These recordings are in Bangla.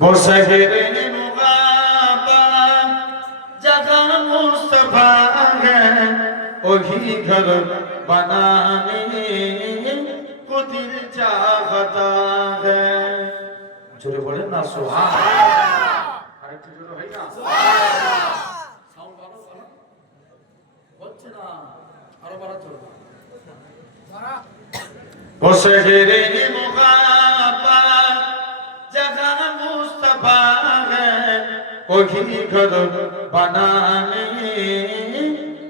बोसगरे मुगाबा जगह मुस्तफा है वही घर बनाने को दिल चाहता है जोरे बोले ना सुभान अरे तो जोरे है ना साउंड ভালো ভালো হচ্ছে না আরো বাড়া চলো बोसगरे मुगाबा जगह मुस्तफा है वही घर बनाने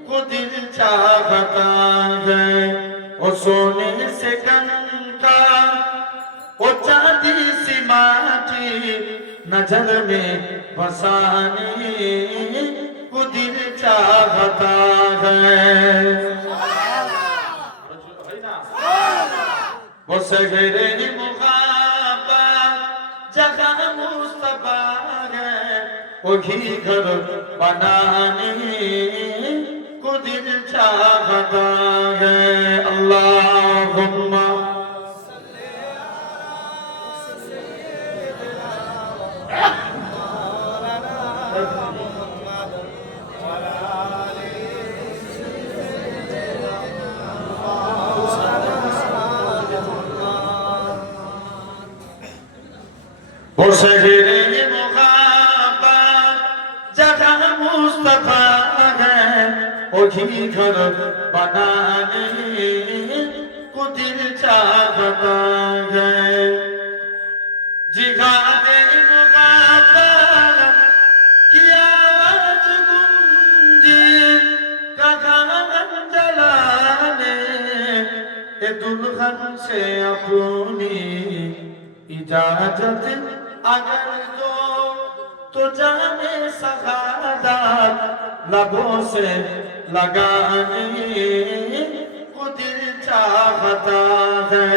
को दिल चाहता है वो सोने से कंका वो चांदी सी माटी नजर में बसाने को दिल चाहता है वो सगरे मुगाबा जगह मुस्तफा है वही घर बनाने को दिल चाहता है अल्लाहुम्मा बोसगरे मुगाबा जगह मुस्तफा है वही घर बनाने को दिल चाहता है जिहादे मुगाबा की आवाज गूंजे कहाँ जलाने ये दुल्हन से अपनी इजाजत अगर दो तो जाने सगादात लबों से लगाने को दिल चाहता है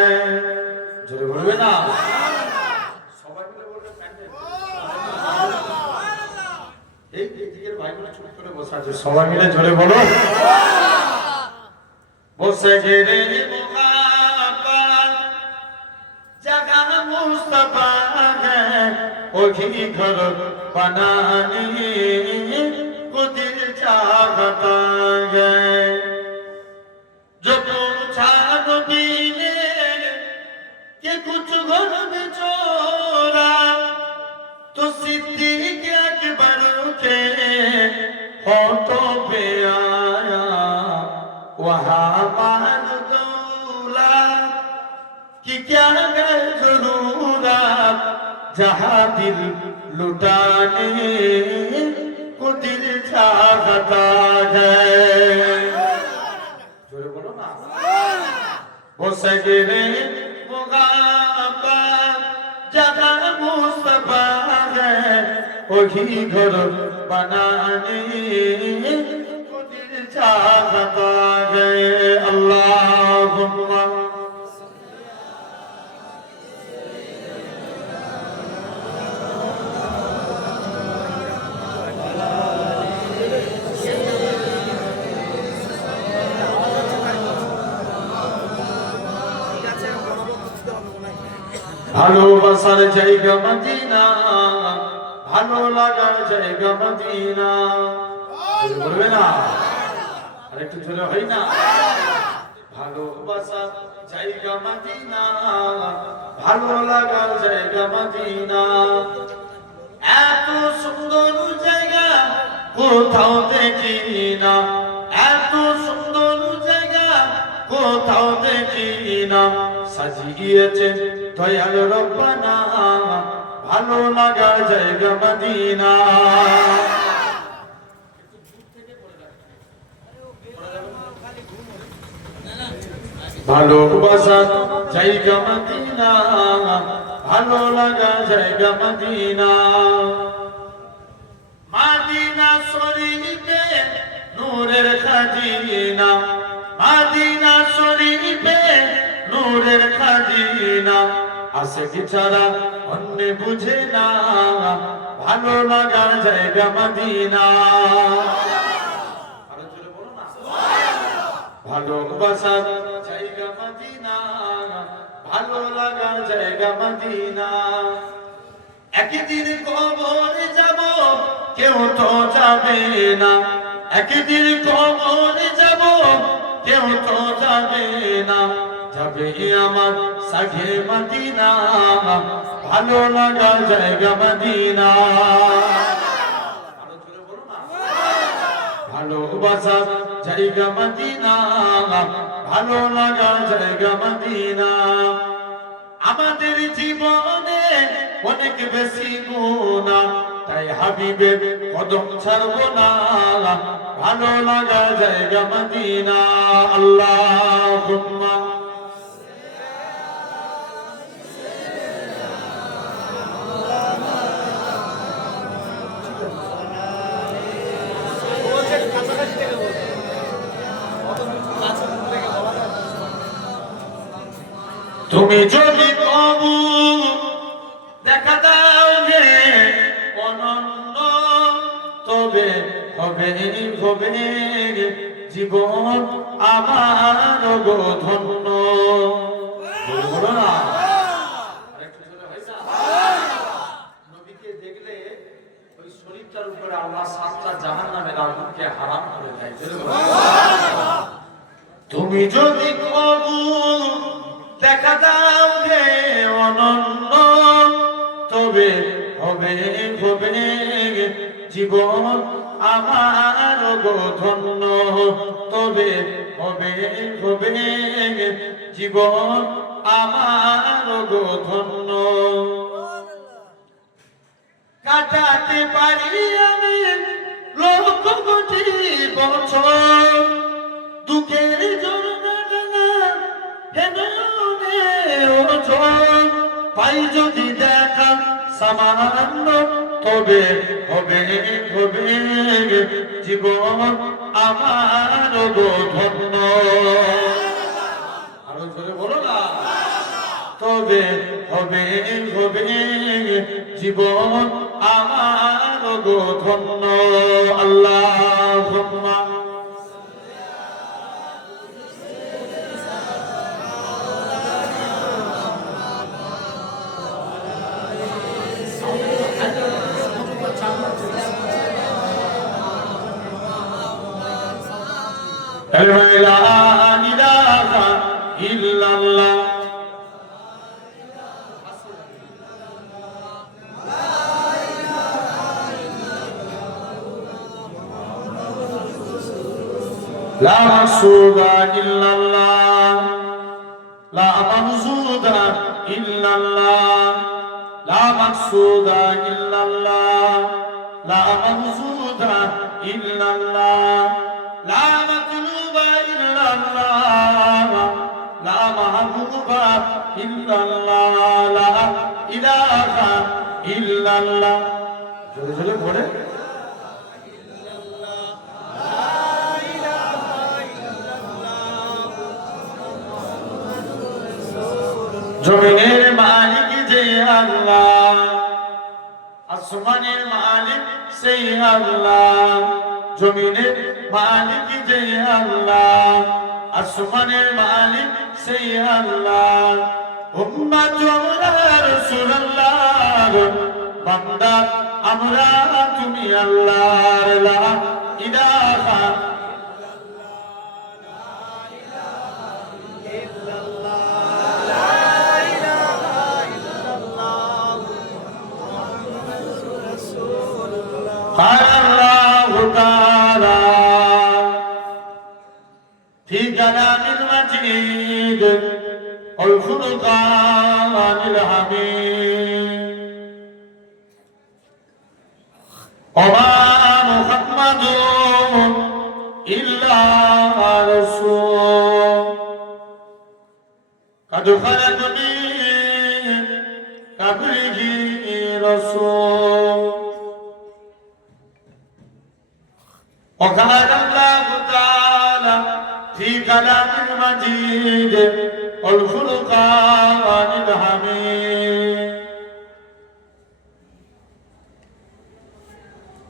जोरे बोलबे ना সবাই মিলে বলবে প্যান্ডেল এই দিকের ভাইগুলো চুপ করে বসে আছে সবাই মিলে জোরে বলো বসে গেলে মুগাবা जगह मुस्तफा है वही घर बनाने को दिल चाहता है जो पूछा नबी ने कि कुछ घर में चोरा तो सिद्दीक अकबर के होठों पे आया वहाँ मान दौला कि क्या है जरूरत जहाँ दिल लुटाने को दिल चाहता है जोरे बोलो ना वो सगरे मुगाबा जगह मुस्तफा है वही घर बनाने को दिल चाहता है अल्लाहुम्मा ভালোবাসার জায়গা মদিনা ভালো লাগার জায়গা মদিনা বলবে না আরেকটু জোরে হয় না ভালোবাসার জায়গা মদিনা ভালো লাগার জায়গা মদিনা এত সুন্দর জায়গা কোথাও দেখি না এত সুন্দর জায়গা কোথাও দেখি না সাজিয়েছে দয়াল রব্বানা ভালো লাগার জায়গা মদিনা ভালোবাসার জায়গা মদিনা ভালো লাগার জায়গা মদিনা মদিনা শরীফে নূরের খাজিনা মদিনা শরীফে নূরের খাজিনা আশিক ছাড়া অন্য বুঝে না ভালো লাগার জায়গা মদিনা আরো জোরে বলো না ভালোবাসার জায়গা মদিনা ভালো লাগার জায়গা মদিনা। একদিন কবরে যাব, কেউ তো যাবে না। একদিন কবরে যাব, কেউ তো যাবে না। যাবে আমার সাথে মদিনা, ভালো লাগার জায়গা মদিনা। আরো জোরে বলো না। ভালোবাসার জায়গা মদিনা, ভালো লাগার জায়গা মদিনা। আমাদের জীবনে অনেক বেশি গুনাহ, তাই হাবিবের কদম ছাড়বো না, ভালো লাগার জায়গা মদিনা। আল্লাহুম্মা তুমি যদি কবু দেখা দাও গে অনন্য, তবে হবে হবে জীবন আমার গো ধন্য। বলো না, আরেকটু জোরে হয় না? নবীকে দেখলে ওই শরীরটার উপরে আল্লাহ 7টা জাহান্নামের আগুনকে হারাম করে দেয়। তুমি যদি কবু দেখা দাও গে অনন্য, তবে হবে হবে জীবন আমার গো ধন্য। তবে হবে হবে জীবন আমার গো ধন্য। কাটাতে পারি আমি লক্ষ কোটি বছর, দুঃখের জন্য পাই যদি দেখা সামান্য, তবে হবে হবে জীবন আমার গো ধন্য। আরো জোরে বলো না। তবে হবে হবে জীবন আমার গো ধন্য। আল্লাহুম্মা লা ইলাহা ইল্লাল্লাহ। লা মাসুদা ইল্লাল্লাহ, লা মাহজুদা ইল্লাল্লাহ, লা মাকসুদা ইল্লাল্লাহ, লা মাহজুদা ইল্লাল্লাহ, লা মাতলুবা ইল্লাল্লাহ, লা মাহবুবা ইল্লাল্লাহ, লা ইলাহা ইল্লাল্লাহ। জোরে জোরে পড়ে। জমিনের মালিক যে আল্লাহ, আসমানের মালিক সেই আল্লাহ। জমিনের মালিক যে আল্লাহ, আসমানের মালিক সেই আল্লাহ। উম্মত আমরা রাসূলুল্লাহ, বান্দা আমরা তুমি আল্লাহর। লা ইলাহা قال الله تعالى في كلام المجيد والفرقان الحميد وما محمد إلا رسول قد خلت من قبله رسول وقال الله تعالى في كلام المجيد والفرقان الحميد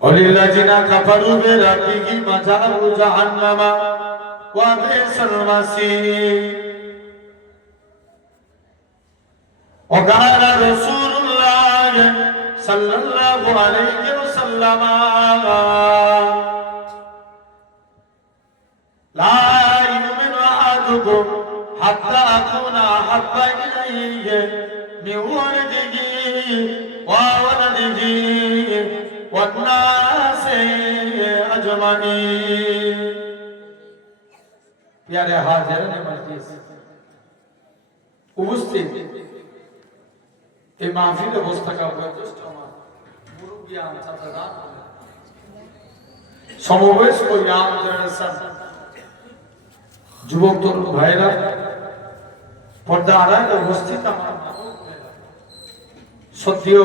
وللذين كفروا بربهم عذاب جهنم وبئس المصير وقال رسول الله صلى الله عليه وسلم لا يؤمن أحدكم حتى أكون أحب إليه من ولده وولده والناس أجمعين प्यारे हाजिर मजलिस उपस्थित এই মাহফিলে বসে থাকা বয়োজ্যেষ্ঠ আমার মুরব্বিয়ান চাচারা সমবয়স্ক ইয়াং জেনারেশন যুবক তরুণ ভাইরা পর্দা আড়ায় উপস্থিত আমার সত্যিও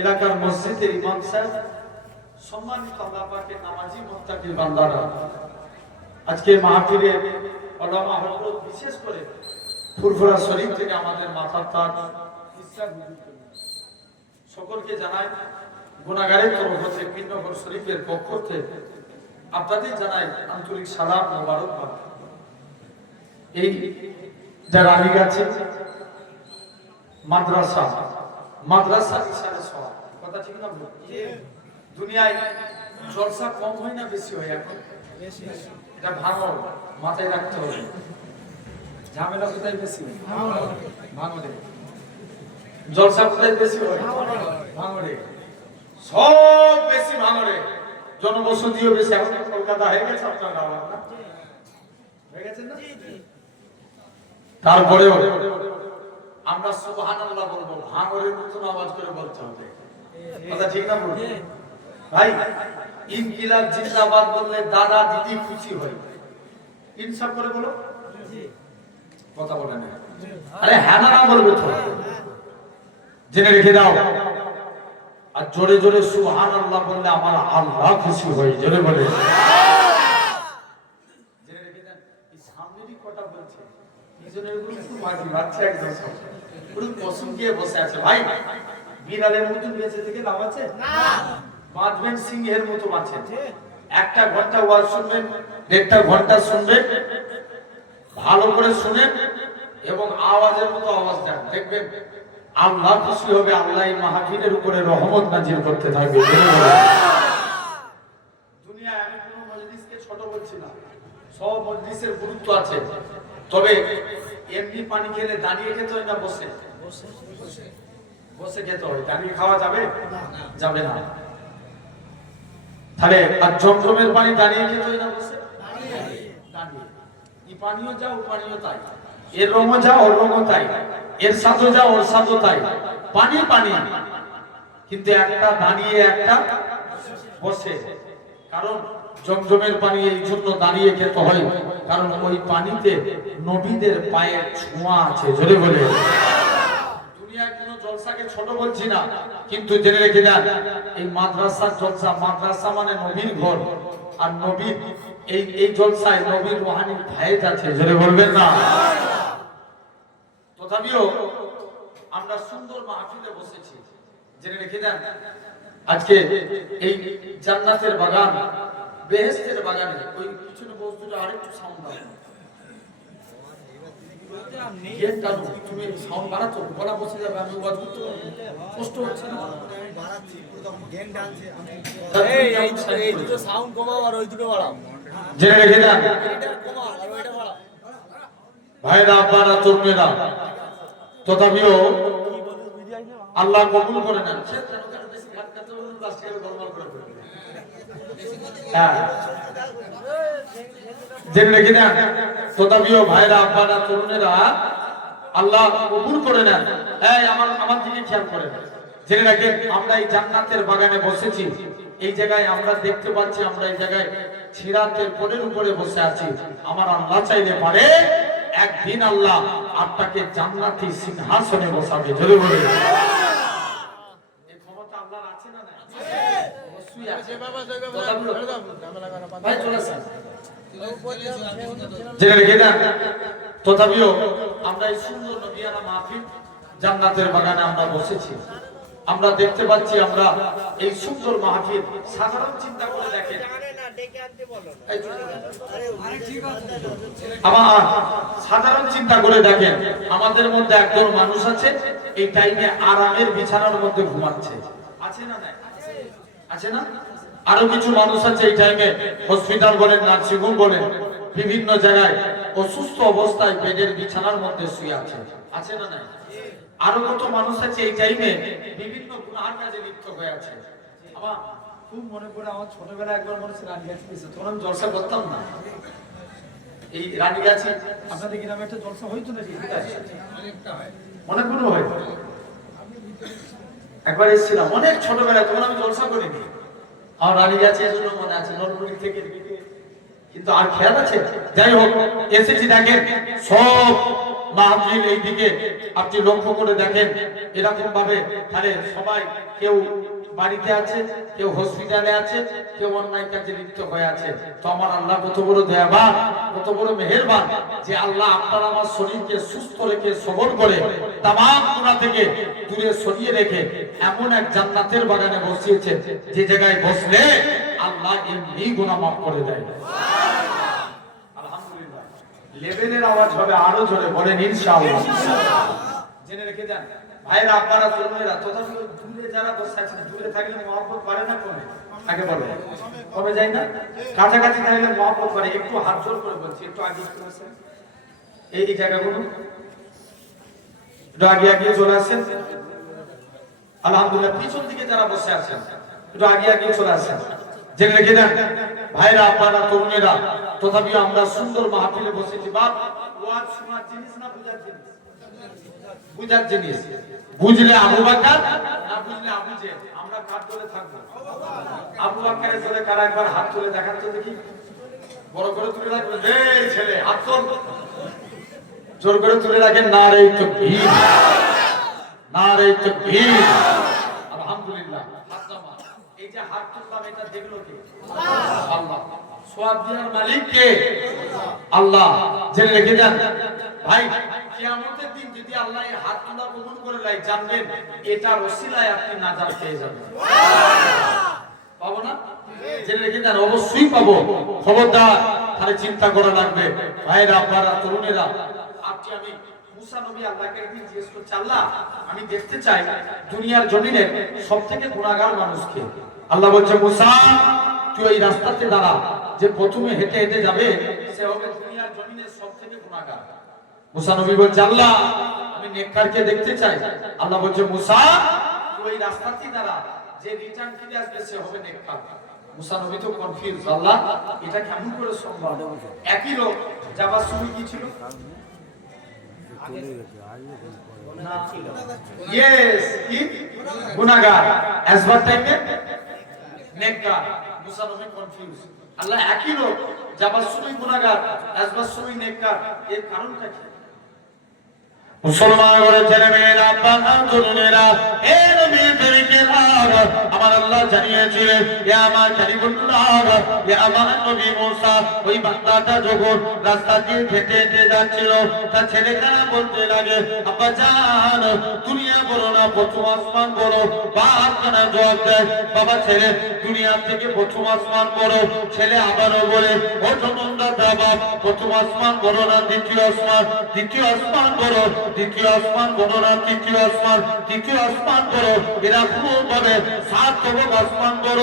এলাকার মসজিদের ইমাম সাহেব সম্মানিত আল্লাহ পাকের নামাজি মুত্তাকি বান্দারা আজকে মাহফিলে উলামা হযরত বিশেষ করে ফুরফুরা শরীফ থেকে আমাদের মাথার তাজ ইসলাম সকলকে জানাই গুনাহগারের তরফ হতে পিন্নগর শরীফের পক্ষ থেকে আপনাদের জানাই আন্তরিক সালাম ও মোবারকবাদ। এই যারা আমি গেছে মাদ্রাসা ইশারা সওয়াব কথা ঠিক না বল? দুনিয়ায় জলসা কম হয় না বেশি হয়? এখন বেশি। এটা ভাঙর মাথায় রাখতে হবে। ঝামেলা কোথায় বেশি? ভাঙরে। জলসা কোথায় বেশি হয়? ভাঙরে। সব বেশি ভাঙরে। জনবসতিও বেশি। এখন কলকাতা হয়ে গেছে আপনার আওয়াজ না? হয়ে গেছে না? তারপরেও আমরা সুবহানাল্লাহ বলবো, ভাঙরের মতন আওয়াজ করে বলতে হবে। কথা ঠিক না বলবো? ভাই ইনকিলাব জিন্দাবাদ বললে দাদা দিদি খুশি হয়। ইনসাফ করে বলো। কথা বলে না। আরে হ্যাঁ না বলবে তো। জেনে রেখে দাও। আর জোরে জোরে সুবহানাল্লাহ বললে আমার আল্লাহ খুশি হয়। জোরে বলে। জেনে রেখে দেন। এই সামনেরই কথা বলছে। পিছনের গুলো খুব বাকি বাচ্চা একদম সব। পুরো কসম দিয়ে বসে আছে ভাই। বিড়ালের মতো বেঁচে থেকে লাভ আছে? না। বাঁচবেন সিংহের মতো বাঁচেন। একটা ঘন্টা ওয়াজ শুনবেন, 1.5 ঘন্টা শুনবেন, ভালো করে শুনেন এবং আওয়াজের মতো আওয়াজ দেন। দেখবেন আল্লাহ খুশি হবে। আল্লাহ এই মাহফিলের উপরে রহমত নাজিল করতে থাকবে। দুনিয়ায় আমি কোনো মজলিসকে ছোট বলছি না, সব মজলিসের গুরুত্ব আছে। তবে এমনি পানি খেলে দাঁড়িয়ে খেতে হয় না বসে? বসে খেতে হয়। দাঁড়িয়ে খাওয়া যাবে? যাবে না। তাহলে আর জমজমের পানি দাঁড়িয়ে খেতে হয় না বসে? দাঁড়িয়ে। এই পানিও যা ও পানিও তাই, এর রঙও যা ওর রঙও তাই, এর স্বাদও যা ওর স্বাদও তাই। পানি পানি, কিন্তু একটা দাঁড়িয়ে একটা বসে। কারণ জমজমের পানি এই জন্য দাঁড়িয়ে খেতে হয়, কারণ ওই পানিতে নবীদের পায়ের ছোঁয়া আছে। জোরে বলে। দুনিয়ায় কোনো জলসাকে ছোট বলছি না, কিন্তু জেনে রেখে দেন এই মাদ্রাসার জলসা, মাদ্রাসা মানে নবীর ঘর, আর নবীর এই জলসায় নবীর রুহানি ফায়েজ আছে। জোরে বলবেন না? তথাপিও আমরা সুন্দর মাহফিলে বসেছি। জেনে রেখে দেন আজকে এই জান্নাতের বাগান, বেহেশতের বাগানে ওই পিছনে বস্তুটা আরেকটু সাউন্ড দাও। তুমি সাউন্ড বাড়াচ্ছ, গলা বসে যাবে, আমি ওয়াজ করতে পারবো, কষ্ট হচ্ছে না? এই দুটো সাউন্ড কমাও আর ওই দুটো বাড়াও। জেনে রেখে দেন ভাইরা, আব্বারা, তরুণেরা, তথাপিও আল্লাহ কবুল করে নেন। জেনে রেখে দেন তথাপিও ভাইরা, আব্বারা, তরুণেরা আল্লাহ কবুল করে নেন। আমার দিকে খেয়াল করেন। জেনে রাখেন আমরা এই জান্নাতের বাগানে বসেছি। এই জায়গায় আমরা দেখতে পাচ্ছি, আমরা এই জায়গায় সিরাতের কোণের উপরে বসে আছি। আমার আল্লাহ চাইলে পারে একদিন আল্লাহ আপনাকে জান্নাতি সিংহাসনে বসাবে। জোরে বলে। এই ক্ষমতা আল্লাহর আছে না? না, অবশ্যই আছে। ভাই চলে আসেন। জেনে রেখে দেন তথাপিও আমরা এই সুন্দর নবিয়ানা মাহফিল জান্নাতের বাগানে আমরা বসেছি। আমরা দেখতে পাচ্ছি, আমরা এই সুন্দর মাহফিল সাধারণ চিন্তা করে দেখেন, আমার সাধারণ চিন্তা করে দেখেন, আমাদের মধ্যে একজন মানুষ আছে এই টাইমে আরামের বিছানার মধ্যে ঘুমাচ্ছে, আছে না? আছে না? আরো কিছু মানুষ আছে এই টাইমে হসপিটাল বলেন, নার্সিং হোম বলেন, বিভিন্ন জায়গায় অসুস্থ অবস্থায় বেডের বিছানার মধ্যে শুয়ে আছে, আছে না? আরো কত মানুষ আছে এই টাইমে বিভিন্ন গুনাহের কাজে লিপ্ত হয়ে আছে। আমার খুব মনে পড়ে, আমার ছোটবেলায় একবার মনে হচ্ছে রানীগাছি গেছে, তখন আমি জলসা করতাম না। এই রানীগাছি আপনাদের গ্রামে একটা জলসা হইতো নাকি? মনে কোনো হয় একবার এসেছিলাম অনেক ছোটবেলায়, তখন আমি জলসা করিনি। আমার রানীগাছি এজন্য মনে আছে, নলপুরি থেকে, কিন্তু আর খেয়াল আছে। যাই হোক, এসেছি দেখেন সব মাহফিল এইদিকে আপনি লক্ষ্য করে দেখেন এরকম ভাবে, তাহলে সবাই কেউ বাড়িতে আছে, কেউ হসপিটালে আছে, কেউ অন্যায় কাজে লিপ্ত হয়ে আছে। তো আমার আল্লাহ কত বড় দয়াবান, কত বড় মেহেরবান যে আল্লাহ আপনার আমার শরীরকে সুস্থ রেখে সবল করে তামাম গুনাহ থেকে দূরে সরিয়ে রেখে এমন এক জান্নাতের বাগানে বসিয়েছে যে জায়গায় বসলে আল্লাহ এমনি গুনাহ মাফ করে দেয়। আলহামদুলিল্লাহ। লেভেলের আওয়াজ হবে আরো জোরে, বলেন ইনশাআল্লাহ। জেনে রেখে যান ভাইরা, আপনারা তরুণেরা, তথাপি দূরে যারা বসে আছেন, দূরে থাকলে মহব্বত বাড়ে না কমে? আগে বলে কমে যায় না? কাছাকাছি থাকলে মহব্বত বাড়ে। একটু হাত জোর করে বলছি, একটু আগে চলে আসেন, এই জায়গাগুলো একটু আগে আগে চলে আসেন। আলহামদুলিল্লাহ। পিছন দিকে যারা বসে আছেন একটু আগে আগে চলে আসেন। জেনে রেখে যান ভাইরা, আপনারা তরুণেরা, তথাপি আমরা সুন্দর মাহফিলে বসেছি। বাপ ওয়াজ শোনার জিনিস না বুঝার জিনিস? বুঝার জিনিস। বুঝলে আবু বকর, না বুঝলে আবু জেহেল। আমরা কার দলে থাকবো? আবু বকরের দলে। কারা একবার হাত তুলে দেখান তো দেখি, বড় করে তুলে রাখবেন। এই ছেলে হাত তোল, জোর করে তুলে রাখেন। নারে তাকবীর, নারে তাকবীর। আলহামদুলিল্লাহ। হাত নামা। এই যে হাত তুললাম, এটা দেখলো কে? আল্লাহ। সওয়াব দেওয়ার মালিক কে? আল্লাহ। জেনে রেখে যান ভাই, কিয়ামতের দিন যদি আল্লাহ এই হাত তোলা কবুল করে নেয়, জানবেন এটার ওসিলায় আপনি নাজাত পেয়ে যাবেন। পাবো না? জেনে রেখে যান, অবশ্যই পাবো। খবরদার, তাহলে চিন্তা করা লাগবে। ভাইরা, আপনারা তরুণেরা, আপনি আমি মুসা নবী আল্লাহকে একদিন জিজ্ঞেস করছে, আল্লাহ আমি দেখতে চাই দুনিয়ার জমিনের সবথেকে গুনাহগার মানুষকে। আল্লাহ বলছে, মুসা তুই এই রাস্তাতে দাঁড়া, যে প্রথমে হেঁটে হেঁটে যাবে সে হবে দুনিয়ার জমিনের সবথেকে গুনাহগার। মুসা নবী বলছে, আল্লাহ আমি নেককারকে দেখতে চাই। আল্লাহ বলছে, মুসা তুই এই রাস্তাতে দাঁড়া, যে রিটার্ন ফিরে আসবে সে হবে নেককার। মুসা নবী তো কনফিউজ, আল্লাহ এটা কেমন করে সম্ভব? একই লোক যাবার সময় কি ছিল? ইয়েস, কি গুনাহগার, আসবার টাইমে নেককার। মুসা নবী কনফিউজ, আল্লাহ একই লোক যাবার সময় গুনাহগার, আসবার সময় নেককার, এর কারণটা কি? মুসলমান ঘরের ছেলে মেয়েরা, আব্বা তরুণেরা, এ নবীর প্রেমিকেরা, আমার আল্লাহ জানিয়েছিলেন, এ আমার কালিমুল্লাহ, এ আমার নবী মুসা, ওই বান্দাটা যখন রাস্তা দিয়ে হেঁটে হেঁটে যাচ্ছিল, তার ছেলেখানা বলতে লাগে, আব্বা জান দুনিয়া বড় না প্রথম আসমান বড়? বাপ খানা জবাব দেয়, বাবা ছেলে দুনিয়া থেকে প্রথম আসমান বড়। ছেলে আবারও বলে, ও জনমদাতা বাপ, প্রথম আসমান বড় না দ্বিতীয় আসমান? দ্বিতীয় আসমান বড়। দ্বিতীয় আসমান বড় না তৃতীয় আসমান? তৃতীয় আসমান বড়। এরকম ভাবে 7 তবক আসমান বড়।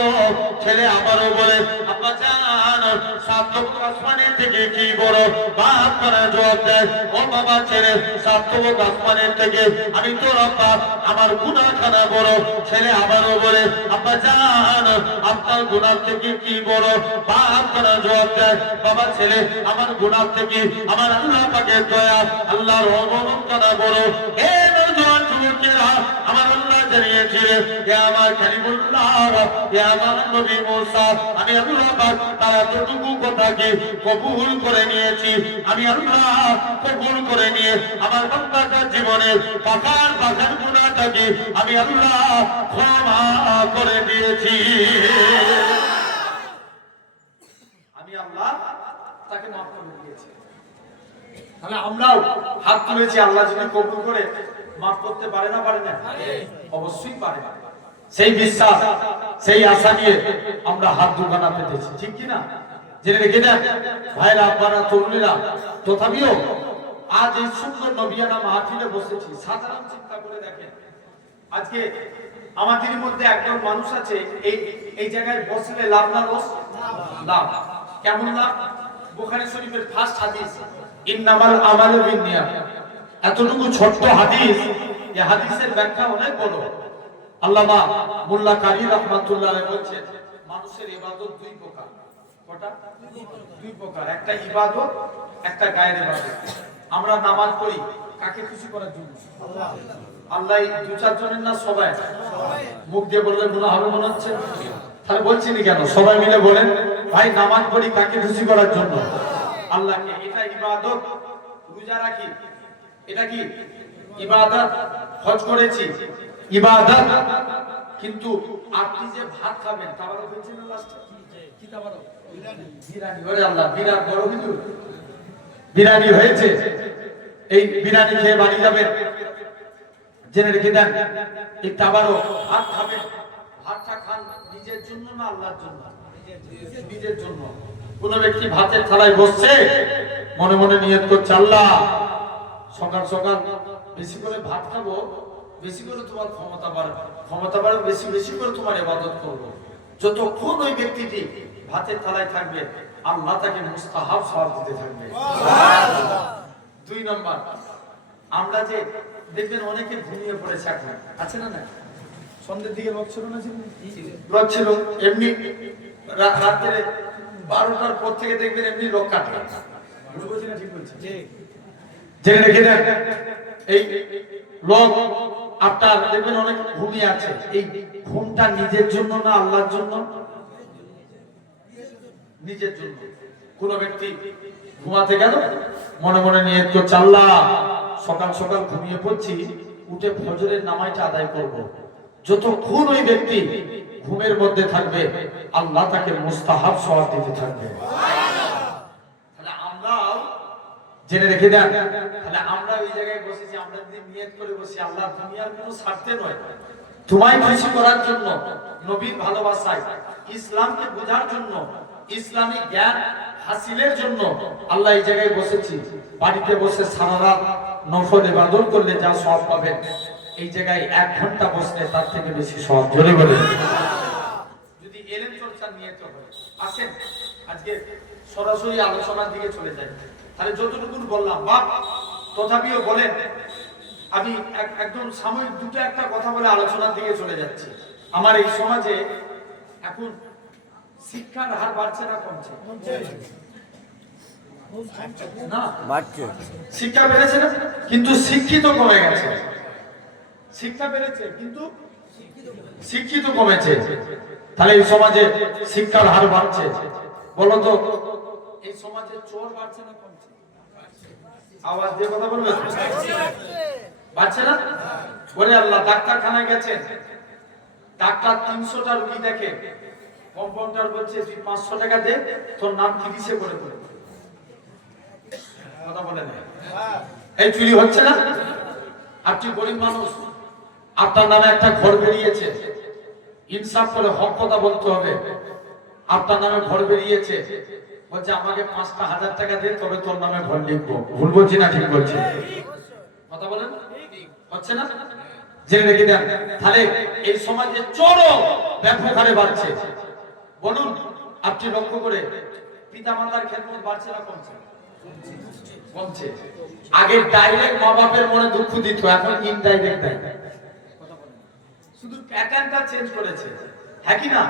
ছেলে আবারও বলে, আব্বা জান 7 তবক আসমানের থেকে কি বড়? বাপ খানা জবাব দেয়, ও বাবা ছেলে 7 তবক আসমানের থেকে আমি তোর আব্বা, আমার গুনাহখানা বড়। ছেলে আবারও বলে, আব্বা জান আপনার গুনাহ থেকে কি বড়? বাপ খানা জবাব দেয়, বাবা ছেলে আমার গুনাহ থেকে আমার আল্লাহ পাকের দয়া, আল্লাহর রহমত খানা বড়। হে নওজোয়ান যুবকেরা, আমার আল্লাহ জানিয়েছিলেন, হে আমার কালিমুল্লাহ, হে আমার নবী মুসা, আমি আল্লাহ পাক তার এতটুকু কথাকে কবুল করে নিয়েছি। আমি আল্লাহ কবুল করে নিয়ে আমার বান্দাটার জীবনের পাকার পাকার গুনাহটাকে আমি আল্লাহ ক্ষমা করে দিয়েছি। আমি আল্লাহ তাকে মাফ করে দিয়েছি। তাহলে আমরাও হাত তুলেছি, আল্লাহ যদি কবুল করে মাফ করতে পারে না পারে না? অবশ্যই পারে। সেই বিশ্বাস সেই আশা নিয়ে আমরা হাত দুখানা পেতেছি, ঠিক কি না? জেনে রেখে দেন ভাইরা, আপনারা, তরুণেরা। তথাপিও আজ এই সুন্দর নবিয়ানা মাহফিলে বসেছি। সাধারণ চিন্তা করে দেখেন, আজকে আমাদের মধ্যে একজন মানুষ আছে এই জায়গায় বসলে লাভ না লস? লাভ। কেমন লাভ? বুখারী শরীফের ফার্স্ট হাদিস, ইন্নামাল আমালু বিন্নিয়াত। এতটুকু ছোট্ট হাদিস, এই হাদিসের ব্যাখ্যা অনেক বড়। আল্লামা মোল্লা কারি রাহমাতুল্লাহ আলাইহি বলেছেন, মানুষের ইবাদত দুই প্রকার। কটা? দুই প্রকার। একটা ইবাদত, একটা গায়ের ইবাদত। আমরা নামাজ পড়ি কাকে খুশি করার জন্য? আল্লাহ। আল্লাহ দু চারজনের না সবাই? মুখ দিয়ে বললে গুনাহ হবে মনে হচ্ছে? তাহলে বলছিনি কেন? সবাই মিলে বলেন, ভাই নামাজ পড়ি কাকে খুশি করার জন্য? আল্লাহকে। এটা ইবাদত। রোজা রাখি, এটা কি ইবাদত? হজ করেছি, ইবাদত। কিন্তু আপনি যে ভাত খাবেন, তাবারক হয়েছে না লাস্টে? কি তাবারক? বিরিয়ানি। ওরে আল্লাহ, বিরাট বড় কিছু বিরিয়ানি হয়েছে। এই বিরিয়ানি খেয়ে বাড়ি যাবেন, জেনে রেখে দেন এই তাবারক। ভাত খাবেন, ভাতটা খান নিজের জন্য না আল্লাহর জন্য? নিজের জন্য। কোন ব্যক্তি ভাতের থালায় বসছে, মনে মনে নিয়ত করছে, আল্লাহ সকাল সকাল বেশি করে ভাত খাবো, বেশি করে তোমার ক্ষমতা বাড়বে, বেশি বেশি করে তোমার ইবাদত করব। যতক্ষণ ওই ব্যক্তিটি ভাতের থালায় থাকবে, আল্লাহ তাকে মুস্তাহাব সওয়াব দিতে থাকবে। দুই নম্বর, আমরা যে দেখবেন অনেকে ঘুমিয়ে পড়েছে এখন, আছে না? না, সন্ধ্যের দিকে লোক ছিল না? লোক ছিল। এমনি রাত্রে 12টার পর থেকে দেখবেন এমনি লোক কাটে। বুঝছি না? ঠিক বলছি? জেনে রেখে দেন, এই লোক আপনার দেখবেন অনেক ঘুমিয়ে আছে। এই ঘুমটা নিজের জন্য না আল্লাহর জন্য? নিজের জন্য। কোন ব্যক্তি ঘুমাতে গেল, মনে মনে নিয়ত করছে, আল্লাহ সকাল সকাল ঘুমিয়ে পড়ছি, উঠে ফজরের নামাজটা আদায় করব। যতক্ষণ ওই ব্যক্তি ঘুমের মধ্যে থাকবে, আল্লাহ তাকে মুস্তাহাব সওয়াব দিতে থাকবে। তাহলে আমরাও জেনে রেখে দেন, তাহলে আমরা ওই জায়গায় বসেছি, আমরা যদি নিয়ত করে বসি, আল্লাহ দুনিয়ার কোনো স্বার্থে নয়, তোমায় খুশি করার জন্য, নবীর ভালোবাসায়, ইসলামকে বোঝার জন্য, ইসলামিক জ্ঞান হাসিলের জন্য আল্লাহ এই জায়গায় বসেছি। বাড়িতে বসে সারা রাত নফল ইবাদত করলে যা সওয়াব পাবেন, এই জায়গায় 1 ঘন্টা বসলে তার থেকে বেশি সওয়াব। জোরে বলেন। যদি ইলম চর্চা নিয়ত হয়, আসেন আজকে সরাসরি আলোচনার দিকে চলে যাই। তাহলে যতটুকু বললাম বাপ, তথাপিও বলেন, আমি একদম সাময়িক দুটো একটা কথা বলে আলোচনার দিকে চলে যাচ্ছি। আমার এই সমাজে এখন শিক্ষার হার বাড়ছে না কমছে? না, বাড়ছে। শিক্ষা বেড়েছে না, কিন্তু শিক্ষিত কমে গেছে। শিক্ষা বেড়েছে কিন্তু শিক্ষিত কমেছে। তাহলে এই সমাজে শিক্ষার হার বাড়ছে। বলো তো, এই সমাজে চোর বাড়ছে না কমছে? আওয়াজ দিয়ে কথা বলবেন। বাড়ছে না? বলে আল্লাহ, ডাক্তারখানায় গেছেন, ডাক্তার 300টা রোগী দেখে, কম্পাউন্ডার বলছে তুই 500 টাকা দে, তোর নাম কিসে করে করে। কথা বলে না? এই চুরি হচ্ছে না? আপনি গরিব মানুষ, আপনার নামে একটা ঘর বেরিয়েছে, ইনসাফ করে হক কথা বলতে হবে। আপনার নামে ঘর বেরিয়েছে, বলছে আমাকে 5টা 1000 টাকা দে, তবে তোর নামে ঘর লিখবো। ভুল বলছি না ঠিক বলছি? কথা বলেন। হচ্ছে না? জেনে রেখে দেন, তাহলে এই সমাজে চোরও ব্যাপক হারে বাড়ছে। বলুন, আপনি লক্ষ্য করে পিতা মাতার খেদমত বাড়ছে না কমছে? কমছে। আগে ডাইরেক্ট মা বাপের মনে দুঃখ দিত, এখন ইনডাইরেক্ট দেয়। শুধু প্যাটার্নটা চেঞ্জ করেছে, হ্যাঁ কি না?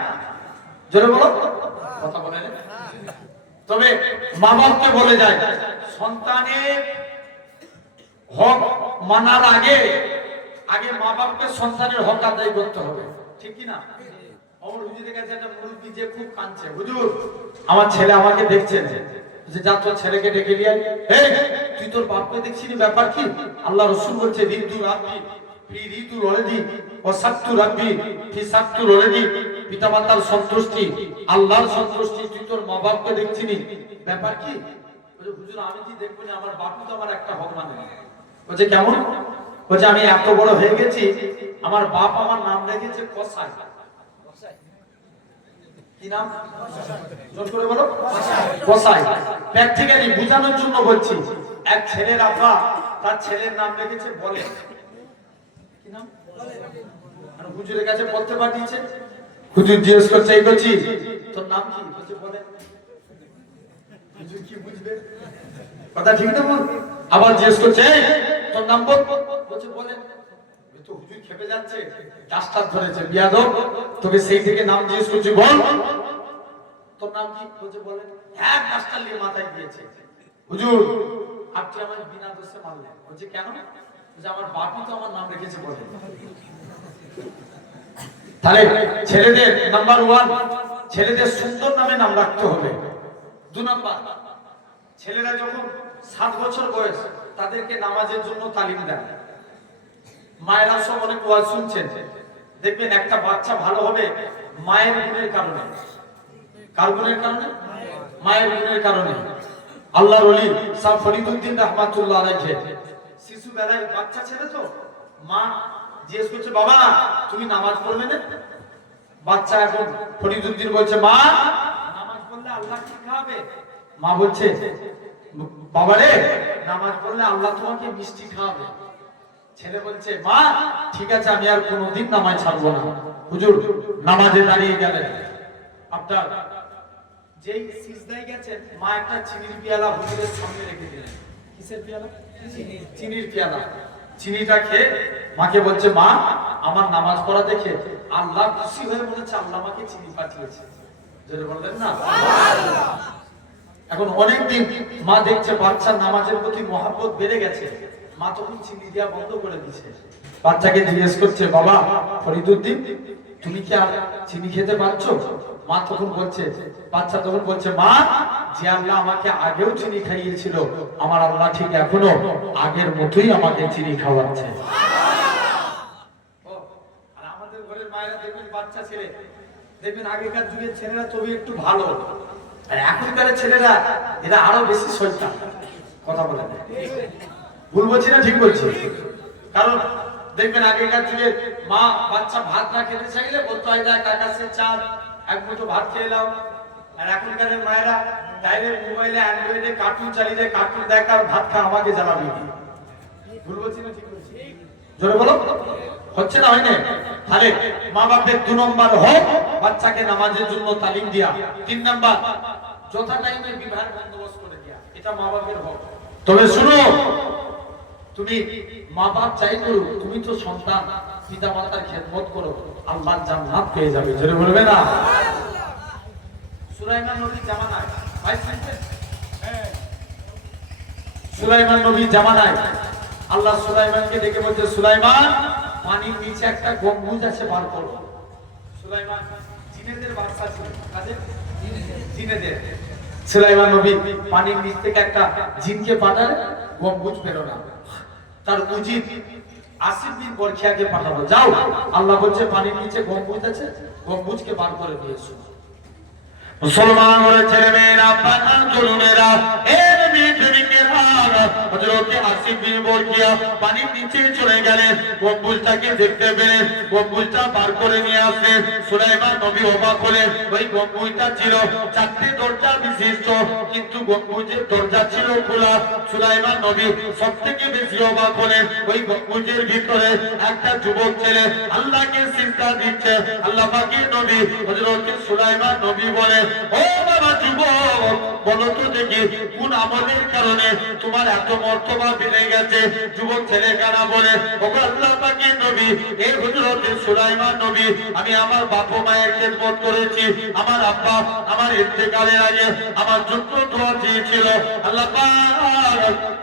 জোরে বলো। কথা বলেন। তবে মা বাপকে বলে যায়, সন্তানের হক মানার আগে মা বাপকে সন্তানের হক আদায় করতে হবে, ঠিক কি না? আমার হুজুরের কাছে একটা মুরব্বি যে খুব কাঁদছে, হুজুর আমার ছেলে আমাকে দেখছেন, যে যা তোর ছেলেকে ডেকে নিয়ে আয়। এই তুই তোর বাপকে দেখছিস, ব্যাপার কি? আল্লাহ রাসূল বলছে, রিদু রাব্বি ফি রিদুল ওয়ালাদি ওয়া সাক্তু রাব্বি ফি সাক্তুল ওয়ালাদি। পিতামাতার সন্তুষ্টি আল্লাহর সন্তুষ্টি, তুই তোর মা বাপকে দেখছিস, ব্যাপার কি? বলে হুজুর আমি কি দেখব না, আমার বাপও তো আমার একটা হক মানে না। বলছে কেমন? বলছে আমি এত বড় হয়ে গেছি, আমার বাপ আমার নাম রেখেছে কসাই। কি নাম? জোর করে বলো। কসাই। প্র্যাকটিক্যালি বোঝানোর জন্য বলছি, এক ছেলের আব্বা তার ছেলের নাম রেখেছে বলে। কি নাম? আর হুজুরের কাছে বলতে পাঠিয়েছে। হুজুর জিজ্ঞেস করছে, এই করছি তোর নাম কি? বলছে বলে। হুজুর কি বুঝবে? কথা ঠিক না বল? আবার জিজ্ঞেস করছে, তোর নাম বল। বলছে বলে। তো হুজুর খেপে যাচ্ছে, ডাস্টার ধরেছে, বিয়াদব তোকে সেই থেকে নাম জিজ্ঞেস করছি, বল তোর নাম কি? বলছে বলে। এক ডাস্টার নিয়ে মাথায় দিয়েছে। হুজুর আপনি আমায় বিনা দোষে মারলেন। বলছে কেন? বলছে আমার বাপই তো আমার নাম রেখেছে বলে। তাহলে ছেলেদের নাম্বার 1, ছেলেদের সুন্দর নামে নাম রাখতে হবে। 2 নাম্বার, ছেলেরা যখন 7 বছর বয়স তাদেরকে নামাজের জন্য তালিম দেন। মায়েরা সব অনেক ওয়াজ শুনছেন, দেখবেন একটা বাচ্চা ভালো হবে মায়ের গুণের কারণে। কার গুণের কারণে? মায়ের গুণের কারণে। আল্লাহর ওলি শাহ ফরিদউদ্দিন রাহমাতুল্লাহ আলাইহি শিশু বেলায় বাচ্চা ছেলে তো, মা জিজ্ঞেস করছে, বাবা তুমি নামাজ পড়বে না? বাচ্চা এখন ফরিদউদ্দিন বলছে, মা নামাজ পড়লে আল্লাহ কি খাবে? মা বলছে, বাবা রে নামাজ পড়লে আল্লাহ তোমাকে মিষ্টি খাওয়াবে। ছেলে বলছে, মা ঠিক আছে আমি আর কোনোদিন নামাজ ছাড়বো না। হুজুর নামাজে দাঁড়িয়ে গেলেন, আপনার যেই সিজদায় গেছেন, মা একটা চিনির পেয়ালা হুজুরের সামনে রেখে দিলেন। কিসের পেয়ালা? চিনির পেয়ালা। চিনিটা খেয়ে মাকে বলছে, মা আমার নামাজ পড়া দেখে আল্লাহ খুশি হয়ে মনে হচ্ছে আল্লাহ আমাকে চিনি পাঠিয়েছে। জোরে বললেন না সুবহানাল্লাহ। এখন অনেকদিন মা দেখছে বাচ্চার নামাজের প্রতি মহব্বত বেড়ে গেছে, মা তখন চিনি দেওয়া বন্ধ করে দিয়েছে। বাচ্চাকে জিজ্ঞেস করছে, বাবা ফরিদউদ্দিন তুমি কি আর চিনি খেতে পারছো? মা তখন বলছে, বাচ্চা তখন বলছে, মা যে আল্লাহ আমাকে আগেও চিনি খাইয়েছিল, আমার আল্লাহ ঠিক এখনো আগের মতোই আমাকে চিনি খাওয়াচ্ছে। আর আমাদের ঘরের মায়েরা দেখবেন বাচ্চা ছেলে, দেখবেন আগেকার যুগের ছেলেরা তবে একটু ভালো, আর এখনকার ছেলেরা এরা আরো বেশি শয়তান। কথা বলে ভুল বলছি না ঠিক বলছি? কারণ দেখবেন আগেকার যুগে মা বাচ্চা ভাত না খেতে চাইলে বলতে হয়, যায় কাকাশে চাঁদ এক মুঠো ভাত খেয়ে নাও। আর এখনকার মায়েরা ডাইরেক্ট মোবাইলে অ্যান্ড্রয়েডে কার্টুন চালিয়ে দেয়, কার্টুন দেখা আর ভাত খা, আমাকে জ্বালাবি। ভুল বলছি না ঠিক বলছি? জোরে বলো। হচ্ছে না হয় না? তাহলে মা বাপের 2 নম্বর হোক বাচ্চাকে নামাজের জন্য তালিম দিয়া। 3 নম্বর যথা টাইমে বিবাহের বন্দোবস্ত করে দিয়া, এটা মা বাপের হোক। তবে শুনো, তুমি মা বাপ চাই করো, তুমি তো সন্তান, পিতা মাতার খেদমত করো, আল্লাহর জান্নাত পেয়ে যাবে। জোরে বলবে না সুবহানাল্লাহ। সুলাইমান নবীর জামানায়, ভাই শুনছেন? সুলাইমান নবীর জামানায় আল্লাহ সুলাইমানকে ডেকে বলছে, সুলাইমান পানির নিচে একটা গম্বুজ আছে, বার করো। সুলাইমান জিনেদের বাদশা ছিল, কাজে জিনেদের। সুলাইমান নবী পানির নিচ থেকে একটা জিনকে পাঠায়, গম্বুজ বেরো না। তার উজির আসিফ বিন বরখিয়াকে পাঠালো, যাও আল্লাহ বলছে পানির নিচে গম্বুজ আছে, গম্বুজকে বার করে দিয়েছো। মুসলমান বলে ছেলে মেয়েরা, পানার তরুণেরা, এর মেয়েরা হযরত আসিফ বিন বরখিয়া পানির নিচে চলে গেলেন, গম্বুজটাকে দেখতে পেলেন, গম্বুজটা বার করে নিয়ে আসলেন। সুলাইমান নবী অবাক হলেন, ওই গম্বুজটা ছিল 4টি দরজা বিশিষ্ট, কিন্তু গম্বুজের দরজা ছিল খোলা। সুলাইমান নবী সবথেকে বেশি অবাক হলেন, ওই গম্বুজের ভিতরে একটা যুবক ছেলে আল্লাহকে সিজদা দিচ্ছে। আল্লাহ পাকের নবী হযরত সুলাইমান নবী বলেন, ও বাবা যুবক, বলো তো দেখি কোন আমলের কারণে তোমার এত মর্তবা বেড়ে গেছে? যুবক ছেলে কানা বলে, ওগো আল্লাহ পাকের নবী, এই হযরত সুলাইমান নবী, আমি আমার বাবা মায়ের খেদমত করেছি, আমার আব্বা আমার ইন্তেকালের আগে আমার জন্য দোয়া চেয়েছিল। আল্লাহ পাক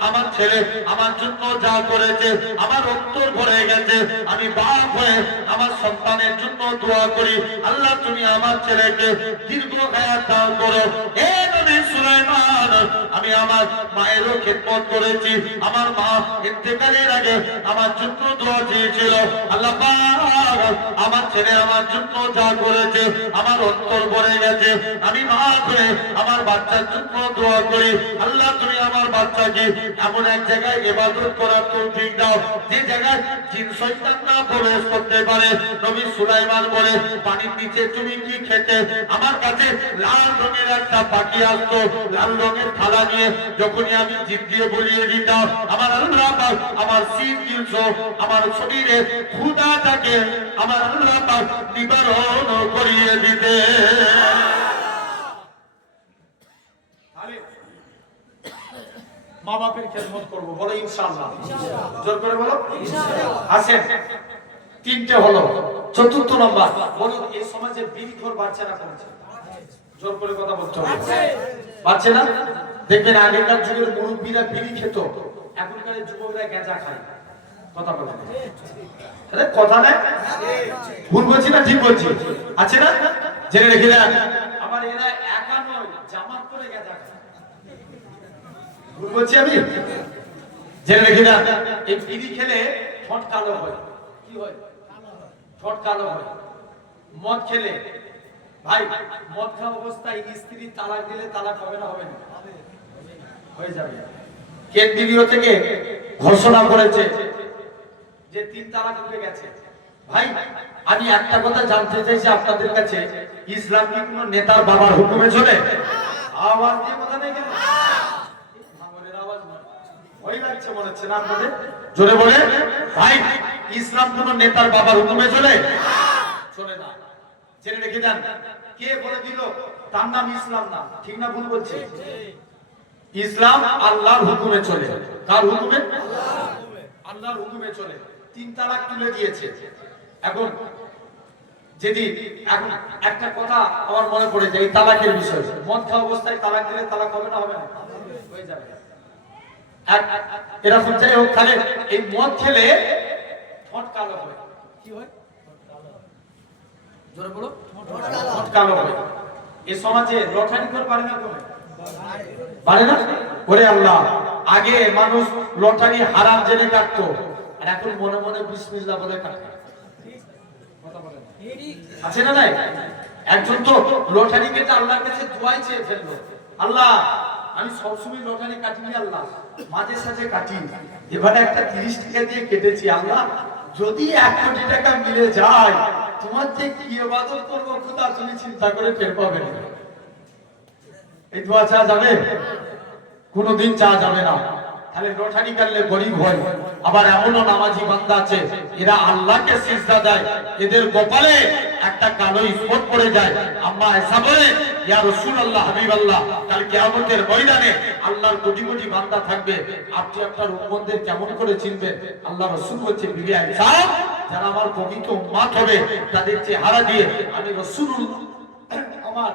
আমার ছেলে আমার জন্য যা করেছে আমার অন্তর ভরে গেছে, আমি বাপ হয়ে আমার সন্তানের জন্য দোয়া করি, আল্লাহ তুমি আমার ছেলেকে দীর্ঘ হায়াত দান করো। এ নবী সুলাইমান আমি আমার মায়েরও খেদমত করেছি আমার মা ইন্তেকালের আগে আমার জন্য দোয়া চেয়েছিল আল্লাহ পাক আমার ছেলে আমার জন্য যা করেছে আমার অন্তর ভরে গেছে আমি মা হয়ে আমার বাচ্চার জন্য দোয়া করি আল্লাহ তুমি আমার বাচ্চাকে এমন এক জায়গায় ইবাদত করার তৌফিক দাও যে জায়গায় জিন শয়তান না প্রবেশ করতে পারে নবী সুলাইমান বলে পানির নিচে তুমি কি খেতে আমার কাছে লাল রঙের একটা পাখি আসতো লাল রঙের থালা নিয়ে যখনই আমি জিভ দিয়ে বলিয়ে দিতাম আমার আল্লাহ পাক আমার সিন দিলস আমার শরীরে ক্ষুধাটাকে আমার আল্লাহ পাক নিবারণ করিয়ে দিতে মা বাপের খেদমত করবো বলো ইনশাআল্লাহ জোর করে বলো আসেন তিনটে হলো চতুর্থ নম্বর বলো এই সমাজে বিড়িখোর বাচ্চারা কমছে জোর করে কথা বলতে হবে বাচ্চা না দেখবেন আগেকার যুগের মুরব্বীরা বিড়ি খেত এখনকার যুবকরা গাঁজা খায় কথা বলে আরে কথা না ভুল বলছি না ঠিক বলছি আছে না জেনে রেখে দেন আবার এরা একা নয় জামাত করে গাঁজা খায় ভুল বলছি আমি জেনে রেখে দেন এই বিড়ি খেলে ঠোঁট কালো হয় কি হয় ঠোঁট কালো হয় মদ খেলে ভাই মদ খাওয়া অবস্থায় স্ত্রী তালাক দিলে তালাক হবে না হবে না হয়ে যাবে কেন্দ্রীয় থেকে ঘোষণা করেছে যে 3 তালাক হয়ে গেছে ভাই আমি একটা কথা জানতে চাইছি আপনাদের কাছে ইসলাম কি কোনো নেতার বাবার হুকুমে চলে আওয়াজ দিয়ে কথা নেই কেন ভাঙনের আওয়াজ না ভয় লাগছে মনে হচ্ছে না আপনাদের জোরে বলে ভাই ইসলাম কোনো নেতার বাবার হুকুমে চলে চলে না জেনে রেখে যান কে বলে দিল তার নাম ইসলাম না ঠিক না ভুল বলছে ইসলাম আল্লাহর হুকুমে চলে কার হুকুমে আল্লাহর হুকুমে চলে 3 তালাক তুলে দিয়েছে এখন যদি এখন একটা কথা আমার মনে পড়ে যায় এই তালাকের বিষয় মদ খাওয়া অবস্থায় তালাক দিলে তালাক হবে না হবে না হয়ে যাবে এরকম যাই হোক তাহলে এই মদ খেলে ঠোঁট কালো হয় কি হয় জোরে বলো ঠোঁট কালো হয় এই সমাজে লটারি করে পারে না কমে পারে না ওরে আল্লাহ আগে মানুষ লটারি হারাম জেনে কাটতো আর এখন মনে মনে বিসমিল্লাহ বলে কাটে কথা বলেন আছে না নাই একজন তো লটারি কেটে আল্লাহর কাছে দোয়াই চেয়ে ফেললো আল্লাহ আমি সবসময় লটারি কাটিনি আল্লাহ মাঝে সাঝে কাটি এবারে একটা 30 টাকা দিয়ে কেটেছি আল্লাহ যদি 1 কোটি টাকা মিলে যায় তোমার যে কি ইবাদত করব খোদা তুমি চিন্তা করে টের পাবে না এই দোয়া চা যাবে কোনদিন চা যাবে না তাহলে লটারি কাটলে গরিব হয় আবার এমনও নামাজি বান্দা আছে এরা আল্লাহকে সিজদা দেয় এদের কপালে একটা কালো স্পট পড়ে যায় আম্মা আয়েশা বলে ইয়া রাসূলুল্লাহ হাবিবাল্লাহ কাল কিয়ামতের ময়দানে আল্লাহর কোটি কোটি বান্দা থাকবে আপনি আপনার উম্মতদের কেমন করে চিনবেন আল্লাহ রাসূল বলছে বিবি আয়েশা যারা আমার পবিত্র উম্মত হবে তাদের চেহারা দিয়ে আমি রাসূলুল্লাহ আমার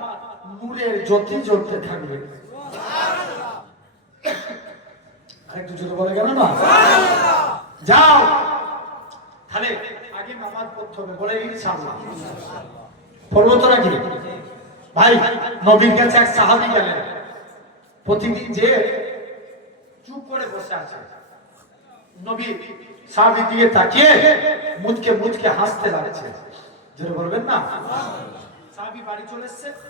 নূরের জ্যোতি জ্বলতে থাকবে সুবহানাল্লাহ আরেকটু জোরে বলে গেল না যাও তাহলে আগে নামাজ পড়তে হবে বলে ইনশাআল্লাহ পড়বো তো নাকি ভাই নবীর কাছে এক সাহাবী গেলেন প্রতিদিন যে চুপ করে বসে আছে নবী সাহাবীর দিকে তাকিয়ে মুচকে হাসতে লাগছে জোরে বলবেন না সাহাবী বাড়ি চলে এসেছে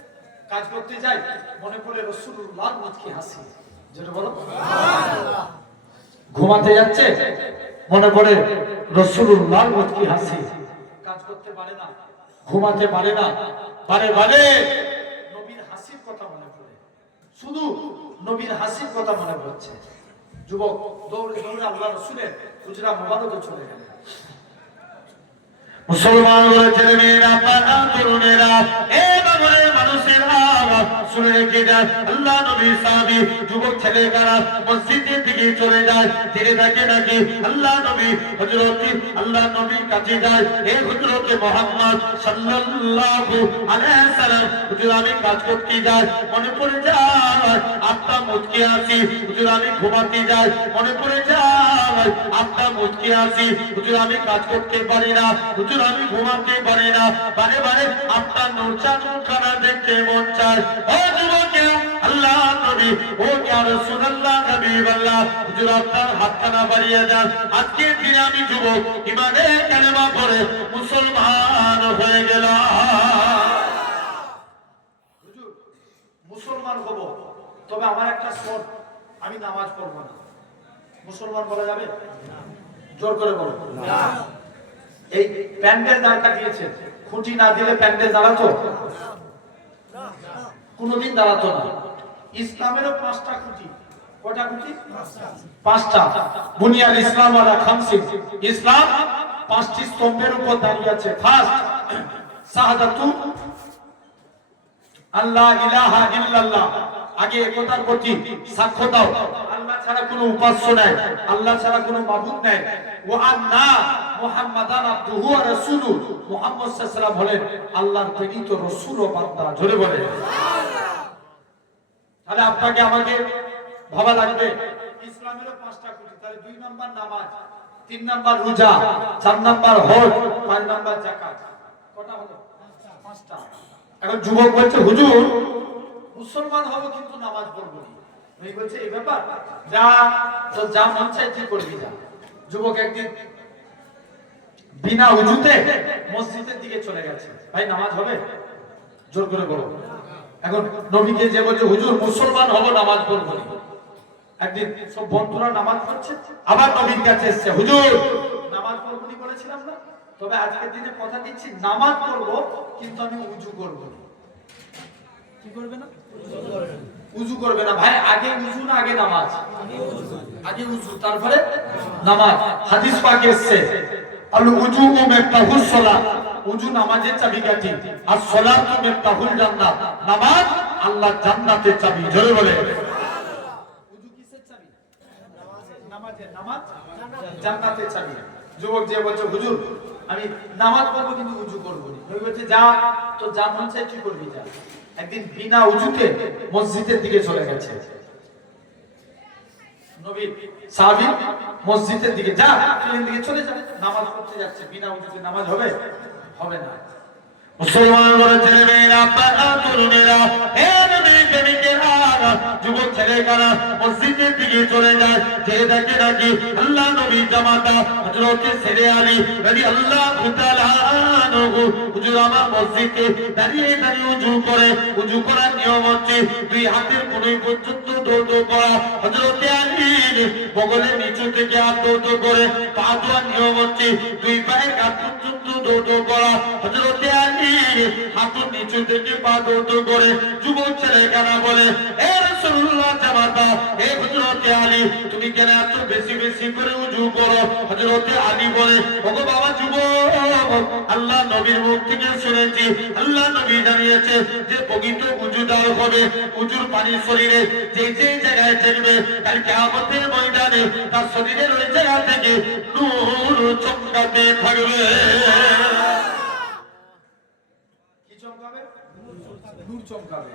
কাজ করতে যায় মনে পড়ে রাসূলুল্লাহর মুচকি হাসি যেটা বলো সুবহানাল্লাহ ঘুমাতে যাচ্ছে মনে পড়ে রাসূলুল্লাহর মুচকি হাসি কাজ করতে পারে না ঘুমাতে পারে না বারে বারে নবীর হাসির কথা মনে পড়ে শুধু নবীর হাসির কথা মনে পড়ছে যুবক দৌড়ে দৌড়ে আল্লাহর রাসূলের হুজরা মুবারকে চলে গেলেন মুসলমান ছেলে মেয়েরা পানা তরুণেরা এ বাবরে মানুষেরা শুনে রেখে যায় আল্লাহ নবী সাহাবী যুবক ছেলেরা মসজিদের দিকে চলে যায় ধীরে থাকে নাকি আল্লাহ নবী হযরত আল্লাহ নবী কাছে যায় এ হযরত মুহাম্মদ সাল্লাল্লাহু আলাইহি সাল্লাম হুজুর আমি কাজ করতে যাই মনে পড়ে যায় আপনার মুচকি আসি হুজুর আমি ঘুমাতে যাই মনে পড়ে যায় আপনার মুচকি আসি হুজুর আমি কাজ করতে পারি না হুজুর আমি ঘুমাতে পারি না বারে বারে আপনার নূর চাঁদ মুখখানা দেখতে মন চায় ও যুবকেরা আল্লাহ আল্লাহর নবী ও ইয়া রাসূলুল্লাহ হাবিবাল্লাহ হুজুর আপনার হাতখানা বাড়িয়ে দেন আজকের দিনে আমি যুবক ঈমানের কালেমা পড়ে মুসলমান হয়ে গেলাম হুজুর মুসলমান হব তবে আমার একটা শর্ত আমি নামাজ পড়ব না মুসলমান বলা যাবে না জোর করে বলো না এই প্যান্ডেল দাঁড় কাটিয়েছে খুঁটি না দিলে প্যান্ডেল দাঁড়াতো না কোনোদিন দাঁড়াতো না ইসলামেরও 5টা খুঁটি কয়টা খুঁটি 5টা বুনিয়াল ইসলাম আলা খামসি ইসলাম 5টি স্তম্ভের উপর দাঁড়িয়ে আছে ফার্স্ট শাহাদাতু আল্লাহ ইলাহা ইল্লাল্লাহ আগে একতার প্রতি সাক্ষ্য দাও আল্লাহ ছাড়া কোনো উপাস্য নাই আল্লাহ ছাড়া কোনো মাবুদ নাই ওয়া আন্না মুহাম্মাদান আবদুহু ওয়া রাসূলুহু মুহাম্মদ সাল্লাল্লাহু আলাইহি ওয়াসাল্লাম হলেন আল্লাহর প্রেরিত রাসূল ও বান্দা জোরে বলে সুবহানাল্লাহ তাহলে আপনাকে আমাকে ভাবা লাগবে ইসলামেরও 5টা খুঁটি তাহলে 2 নাম্বার নামাজ 3 নাম্বার রোজা 4 নাম্বার হজ 5 নাম্বার যাকাত কটা হলো 5টা এখন যুবক বলছে হুজুর মুসলমান হব কিন্তু নামাজ পড়ব না এই বলছে এই ব্যাপার যা তো যা মন চাই তুই করবি যা যুবক একদিন বিনা ওযুতে মসজিদের দিকে চলে গেছে ভাই নামাজ হবে জোর করে বলো এখন নবীকে যে বলছে হুজুর মুসলমান হব নামাজ পড়ব না একদিন সব বন্ধুরা নামাজ পড়ছে আবার নবীর কাছে এসেছে হুজুর নামাজ পড়ব না বলেছিলাম না তবে আজকের দিনে কথা দিচ্ছি নামাজ পড়ব কিন্তু আমি ওযু করব না কি করবে না ওযু করবে না ভাই আগে ওযু না আগে নামাজ আগে ওযু তারপরে নামাজ হাদিস পাকে এসেছে আল ওযু মিফতাহুস সালাত ওযু নামাজের চাবিকাঠি আর সালাতু মিফতাহুল জান্নাত নামাজ আল্লাহর জান্নাতের চাবি জোরে বলে ওযু কিসের চাবি নামাজের নামাজ জান্নাতের চাবি যুবক যে বলছে হুজুর আমি নামাজ পড়বো কিন্তু ওযু করব না নবী বলছে যা তো যা মন চাই তুই করবি যা একদিন বিনা ওযুতে মসজিদের দিকে চলে গেছে নবী সাহাবী মসজিদের দিকে যা ট্রেন দিকে চলে যা নামাজ পড়তে যাচ্ছে বিনা ওযুতে নামাজ হবে হবে না মুসলমান বলে ছেলে মেয়েরা আপনারা তরুণেরা হে নবী প্রেমিকেরা যুবক ছেলেরা মসজিদের দিকে চলে যায় যে দেখে নাকি আল্লাহ নবী জামাতা হযরত সাইয়েদে আলী রাদিয়াল্লাহু তাআলা আনহু হুজুর আমার মসজিদে দাঁড়িয়ে দাঁড়িয়ে ওযু করার নিয়ম হচ্ছে দুই হাতের কোণে পর্যন্ত দৌড় করা হযরত আলী বগলের নিচু থেকে হাত দৌড় করে পা ধোয়ার নিয়ম হচ্ছে দুই পায়ের কাঁধ পর্যন্ত দৌড় করা হযরত আলী হাতের নিচু থেকে পা দৌড় করে যুবক ছেলেরা বলে হে রাসূলুল্লাহ জামাতা হে হযরত আলী তুমি কেন এত বেশি বেশি করে ওযু করো হযরত আলী বলে ওগো বাবা যুবক আল্লাহ নবীর মুখ থেকে শুনেছি আল্লাহ নবী জানিয়েছে যে পবিত্র ওযুদার হবে ওযুর পানি শরীরে যে যে জায়গায় থাকবে কাল কিয়ামতের ময়দানে তার শরীরের ওই জায়গা থেকে নূর চমকাতে থাকবে কি চমকাবে নূর চমকাবে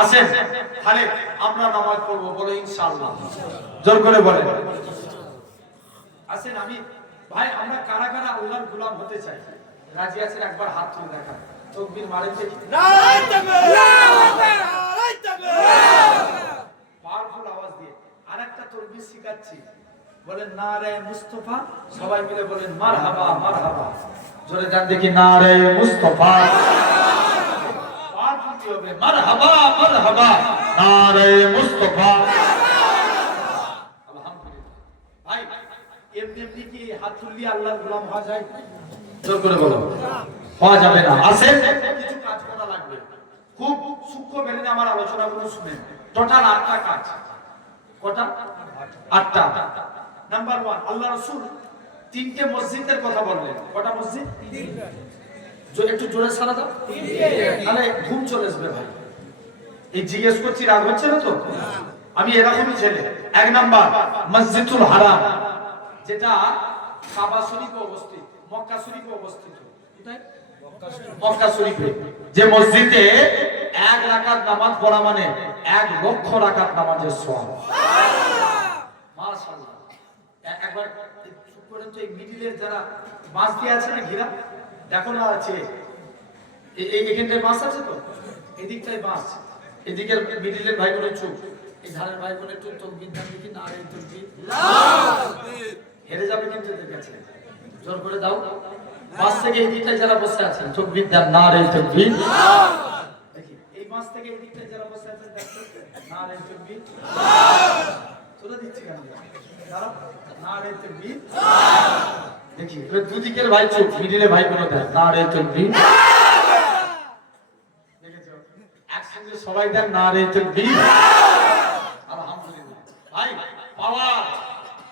আসেন তাহলে আমরা নামাজ পড়ব বলো ইনশাআল্লাহ জোর করে বলেন আসেন আমি ভাই আমরা কারা কারা আল্লাহর গোলাম হতে চাই রাজি আছেন একবার হাত তুলে দেখান তাকবীর মারেন দেখি নারায়ে তাকবীর নারায়ে তাকবীর পাওয়ারফুল আওয়াজ দিয়ে আরেকটা তাকবীর শিখাচ্ছি বলেন নারে মুস্তাফা সবাই মিলে বলেন মারহাবা মারহাবা জোরে গান দেখি নারে মুস্তাফা পাওয়ারফুল কি হবে মারহাবা মারহাবা নারে মুস্তাফা আলহামদুলিল্লাহ ভাই এমনি এমনি কি হাত তুললে আল্লাহর গোলাম হওয়া যায় জোর করে বলো হওয়া যাবে না আসেন কিছু কাজ করা লাগবে খুব সূক্ষ্ম বেরিয়ে আমার আলোচনাগুলো শুনেন টোটাল 8টা কাজ কটা 8টা নাম্বার 1 আল্লাহ রাসূল 3টে মসজিদের কথা বললেন কটা মসজিদ 3টা একটু জোরে সারা দাও 3টে তাহলে ঘুম চলে আসবে ভাই এই জিজ্ঞেস করছি রাগ হচ্ছে না তো আমি এরকমই ছেলে 1 নাম্বার মসজিদুল হারাম যেটা কাবা শরীফে অবস্থিত মক্কা শরীফে অবস্থিত কোথায় মক্কা শরীফে যে মসজিদে 1 রাকাত নামাজ পড়া মানে 1 লক্ষ রাকাত নামাজের সওয়াব সুবহানাল্লাহ মাশাআল্লাহ একবার চুপ করেন তো এই মিডিলের যারা বাঁশ দিয়ে আছে না ঘিরা দেখো না আছে এই এখানটায় বাঁশ আছে তো এদিকটায় বাঁশ এদিকের মিডিলের ভাই বোনের চুপ, এই ধারের ভাই বোনের চুপ, তকবীর দান দেখি না রে তকবীর, হেরে যাবে কিন্তু এদের কাছে, জোর করে দাও। পাঁচ থেকে এই দিকটায় যারা বসে আছেন তকবীর দান না রে তকবীর, দেখি এই পাঁচ থেকে এই দিকটায় যারা বসে আছেন না রে তকবীর, চলে দিচ্ছি কেন দাঁড়াও, না রে তকবীর, দেখি দুদিকের ভাই চুপ, মিডিলে ভাই বোন দেন না রে তকবীর, দেখেছো একসঙ্গে সবাই দেন না রে তকবীর, আলহামদুলিল্লাহ। ভাই পাওয়ার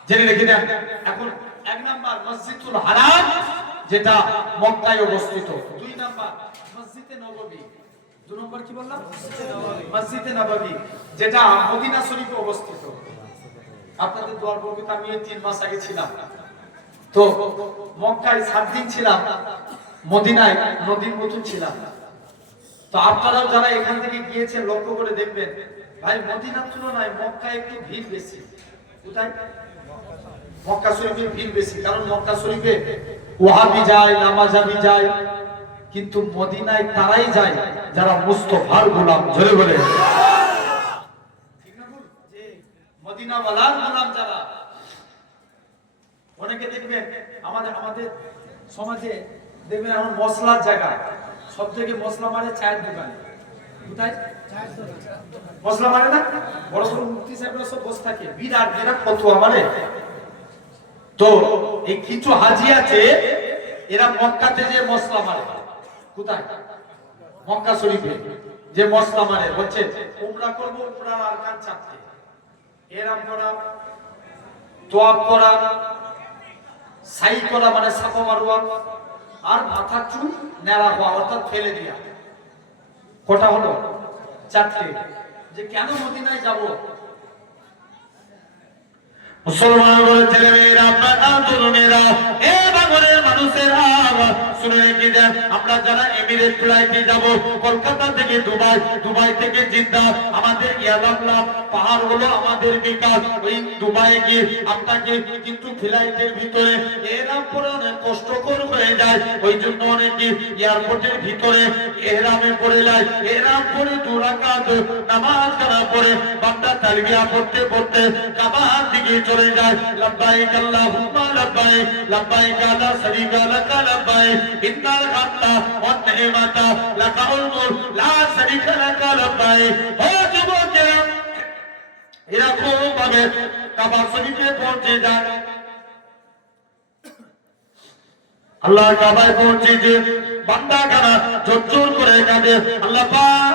জেনে রেখে দেন। এখন এক নাম্বার মসজিদুল হারাম যেটা মক্কায় অবস্থিত, দুই নাম্বার মসজিদে নববী, দুই নম্বর কি বললাম মসজিদে নববী যেটা মদিনা শরীফে অবস্থিত। আপনাদের দোয়ার বরকতে আমি 3 মাস আগে ছিলাম, তো মক্কায় 7 দিন ছিলাম, মদিনায় নদীর মতো ছিলাম। তো আপনারাও যারা এখান থেকে গিয়েছেন লক্ষ্য করে দেখবেন ভাই মদিনার তুলনায় মক্কায় একটু ভিড় বেশি। কোথায়? মক্কা শরীফে ভিড় বেশি, কারণ মক্কা শরীফে ওয়াহাবি যায়, নামাজাবি যায়, কিন্তু মদিনায় তারাই যায় যারা মুস্তাফার গোলাম। জোরে বলে ঠিক না ভুল? যে মদিনা ওয়ালার গোলাম যারা, অনেকে দেখবেন আমাদের সমাজে দেখবেন এখন মশলার জায়গা সব থেকে মশলা মারে চায়ের দোকানে। কোথায় মশলা মারে না? বড় বড় মুফতি সাহেবরা সব বসে থাকে, বিরাট বিরাট ফতোয়া মারে। তো এই কিছু হাজি আছে এরা মক্কাতে যে মশলা মারে। কোথায়? মক্কা শরীফে যে মশলা মারে হচ্ছে উমরা করব, উমরার আরকান 4টে, ইহরাম করা, তোয়াব করা, সাই করা মানে সাফা মারওয়া, আর মাথার চুল নেড়া হওয়া অর্থাৎ ফেলে দেওয়া। কটা হলো? 4টে। যে কেন মদিনায় যাব? মুসলমানের ছেলেমেয়েরা, আপনারা তরুণেরা, এ বাংলার মানুষেরা শুনে রেখে দেন, আমরা যারা এমিরেট ফ্লাইটে যাব কলকাতা থেকে দুবাই, দুবাই থেকে জিদ্দা, আমাদের ইয়ালামলাম পাহাড় হলো আমাদের বিকাশ। ওই দুবাই গিয়ে আপনাকে কিন্তু ফ্লাইটের ভিতরে এহরাম পরে অনেক কষ্টকর হয়ে যায়, ওই জন্য অনেকে এয়ারপোর্টের ভিতরে এহরামে পড়ে যায়। এহরাম পরে 2 রাকাত নামাজ কানা পড়ে বান্দা তালবিয়া পড়তে পড়তে কাবার দিকে চলে যায়। লব্বাইক আল্লাহুম্মা লব্বাইক, লব্বাইক লা শারীকা লাক লব্বাইক, ইন্নাল হামদা ওয়ান নি'মাতা লাকাল মুলক লা শারীকা লাক লব্বাইক। ও যুবকেরা, এরকম ভাবে কাবা শরীফে পৌঁছে যায়। আল্লাহ কাবায় পৌঁছে যে বান্দা কানা জোর করে কাঁদে, আল্লাহ পাক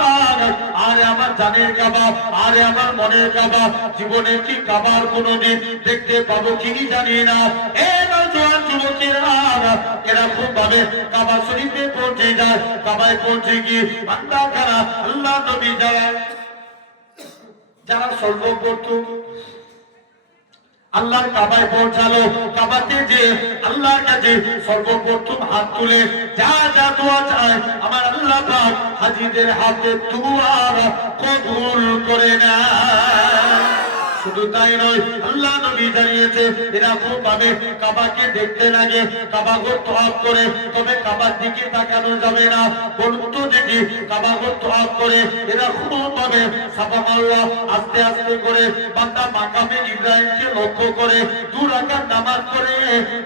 আরে আমার জানের কাবা, আরে আমার মনের কাবা, জীবনে কি কাবার কোনদিন দেখতে পাবো কিনি জানি না। এ নওজোয়ান যুবকেরা এরকম ভাবে কাবা শরীফে পৌঁছে যায়। কাবায় পৌঁছে গিয়ে বান্দা কানা আল্লাহ নবী যারা সর্ব করতো আল্লাহর কাবায় পৌঁছালো। কাবাতে যে আল্লাহর কাছে সর্বপ্রথম হাত তুলে যা যা দোয়া চায় আমার আল্লাহ পাক হাজীদের হাতে দোয়া কবুল করে নেয়। শুধু তাই নয়, আল্লাহ নবী জানিয়েছে এরকম ভাবে কাবাকে দেখতে লাগে, কাবা ঘর তওয়াফ করে, তবে কাবার দিকে তাকানো যাবে না। বলতো দেখি কাবা ঘর তওয়াফ করে এরকম ভাবে সাফা মারওয়া আস্তে আস্তে করে বান্দা মাকামে ইব্রাহিমকে লক্ষ্য করে 2 রাকাত নামাজ পড়ে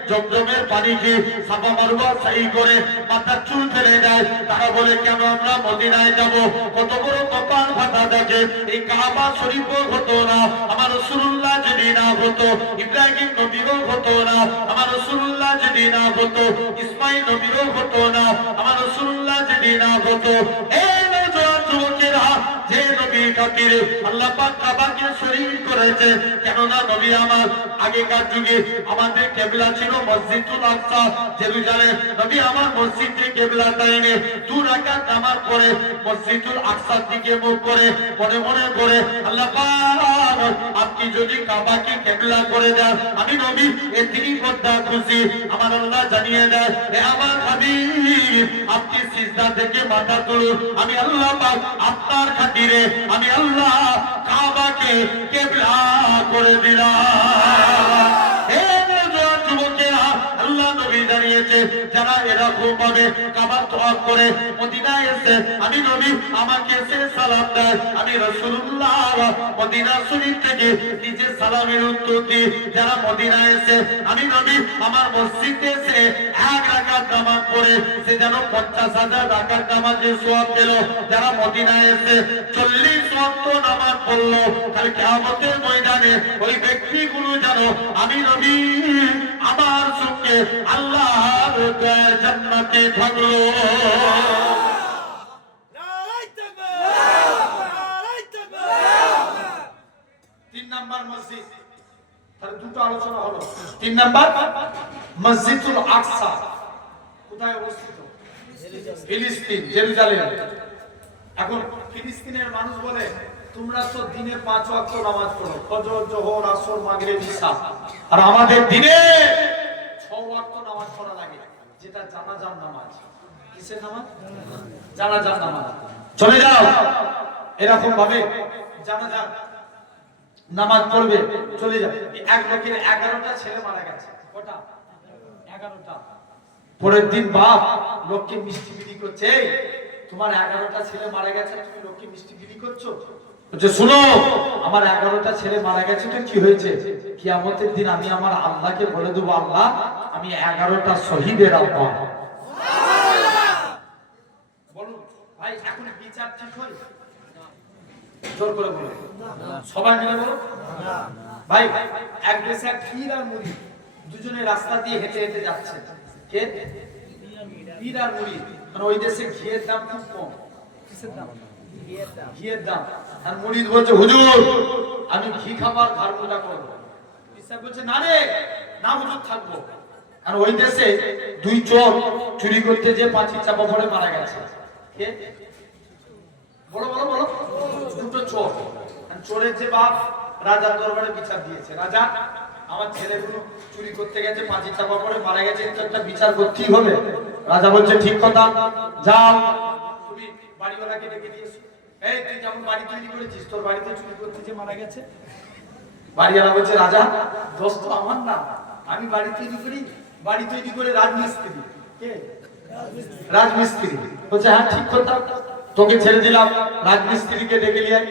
জমজমের পানি খেয়ে সাফা মারওয়া সাই করে মাথার চুল ফেলে দেয়। তারা বলে কেন আমরা মদিনায় যাব? কত বড় কপাল ফাটা থাকে, এই কাবা শরীফও হতো না আমার রাসূলুল্লাহ যদি না হতো, ইব্রাহিম নবীও হতো না আমার রাসূলুল্লাহ যদি না হতো, ইসমাঈল নবীও হতো না আমার রাসূলুল্লাহ যদি না হতো। এই নওজোয়ান যুবকেরা, যে নবীর খাতিরে আল্লাহ পাক কাবাকে শরীফ করেছে, কেননা নবী আমার আগেকার যুগে আমাদের কিবলা ছিল মসজিদুল আকসা জেরুজালেম। নবী আমার মসজিদে কিবলা টাইমে 2 রাকাত নামাজ পড়ে মসজিদুল আকসার দিকে মুখ করে মনে মনে করে আল্লাহ পাক আপনি যদি কাবাকে কিবলা করে দেন আমি নবী এতেই বড় খুশি। আমার আল্লাহ জানিয়ে দেয়, হে আমার হাবিব আপনি সিজদা থেকে মাথা তুলুন, আমি আল্লাহ পাক আপনার খাতিরে আমি আল্লাহ কাবাকে কিবলা করে দিলাম। হে নওজোয়ান যুবকেরা, আল্লাহ নবী জানিয়েছে যারা সাহাবারা এরকম ভাবে কাবা তওয়াফ করে মদিনায় এসে আমি নবী আমাকে এসে সালাম দেয়, আমি রাসূলুল্লাহ মদিনা শরীফ থেকে নিজে সালামের উত্তর দিই। যারা মদিনায় এসে আমি নবী আমার মসজিদে এসে 1 রাকাত নামাজ পড়ে সে যেন 50,000 রাকাত নামাজের সওয়াব পেল। যারা মদিনায় এসে 40 ওয়াক্ত নামাজ পড়লো, কাল কিয়ামতের ময়দানে ওই ব্যক্তিগুলো যেন আমি নবী আমার সঙ্গে আল্লাহর জান্নাতে থাকলো। তিন নাম্বার মসজিদ, তাহলে দুটো আলোচনা হলো। 3 নাম্বার মসজিদুল আকসা কোথায় অবস্থিত? ফিলিস্তিন, জেরুজালেম। এখন ফিলিস্তিনের মানুষ বলে তোমরা তো দিনে 5 ওয়াক্ত নামাজ পড়ো, ফজর, যোহর, আসর, মাগরিব, ইশা, আর আমাদের দিনে 6 ওয়াক্ত নামাজ পড়া লাগে, যেটা জানাজার নামাজ। কিসের নামাজ? জানাজার নামাজ। চলে যাও এরকম ভাবে জানাজার নামাজ পড়বে, চলে যাও। এক লোকের 11টা ছেলে মারা গেছে। কটা? 11টা। পরের দিন বাপ লোককে মিষ্টি বিলি করছে, তোমার 11টা ছেলে মারা গেছে, তুমি লোককে মিষ্টি বিলি করছো? বলছে শুনো, আমার 11টা ছেলে মারা গেছে তো কি হয়েছে? কিয়ামতের দিন আমি আমার আল্লাহকে বলে দেবো, আল্লাহ আমি 11টা শহীদের আব্বা। বলুন ভাই, এখন বিচার ঠিক হয়? জোর করে বলো, সবাই মিলে বলো। ভাই এক দেশে এক পীর আর মুরিদ দুজনে রাস্তা দিয়ে হেঁটে হেঁটে যাচ্ছে। কে? পীর আর মুরিদ। মানে ওই দেশে ঘিয়ের দাম খুব কম। কিসের দাম? ঘিয়ের দাম। আর মুরিদ বলছে হুজুর আমি ঘি খাবার ঘর মোটা করবো। পীর সাহেব বলছে না রে, না হুজুর থাকবো। আর ওই দেশে 2 চোর চুরি করতে যে পাঁচিল চাপা পড়ে মারা গেছে। কে? বলো বলো বলো। 2টো চোর। আর চোরের যে বাপ রাজার দরবারে বিচার দিয়েছে, রাজা আমার ছেলেগুলো চুরি করতে গেছে, পাঁচিল চাপা পড়ে মারা গেছে, তো একটা বিচার করতেই হবে। রাজা বলছে ঠিক কথা, যাও তুমি বাড়িওয়ালাকে ডেকে দিয়েছো। এই তুই যেমন বাড়ি তৈরি করেছিস, তোর বাড়িতে চুরি করতে যে মারা গেছে। বাড়িওয়ালা বলছে রাজা দোষ তো আমার না, আমি বাড়ি তৈরি করি, বাড়ি তৈরি করে রাজমিস্ত্রি। কে? রাজমিস্ত্রি। বলছে হ্যাঁ ঠিক কথা, তোকে ছেড়ে দিলাম, রাজমিস্ত্রিকে ডেকে নিয়ে আয়।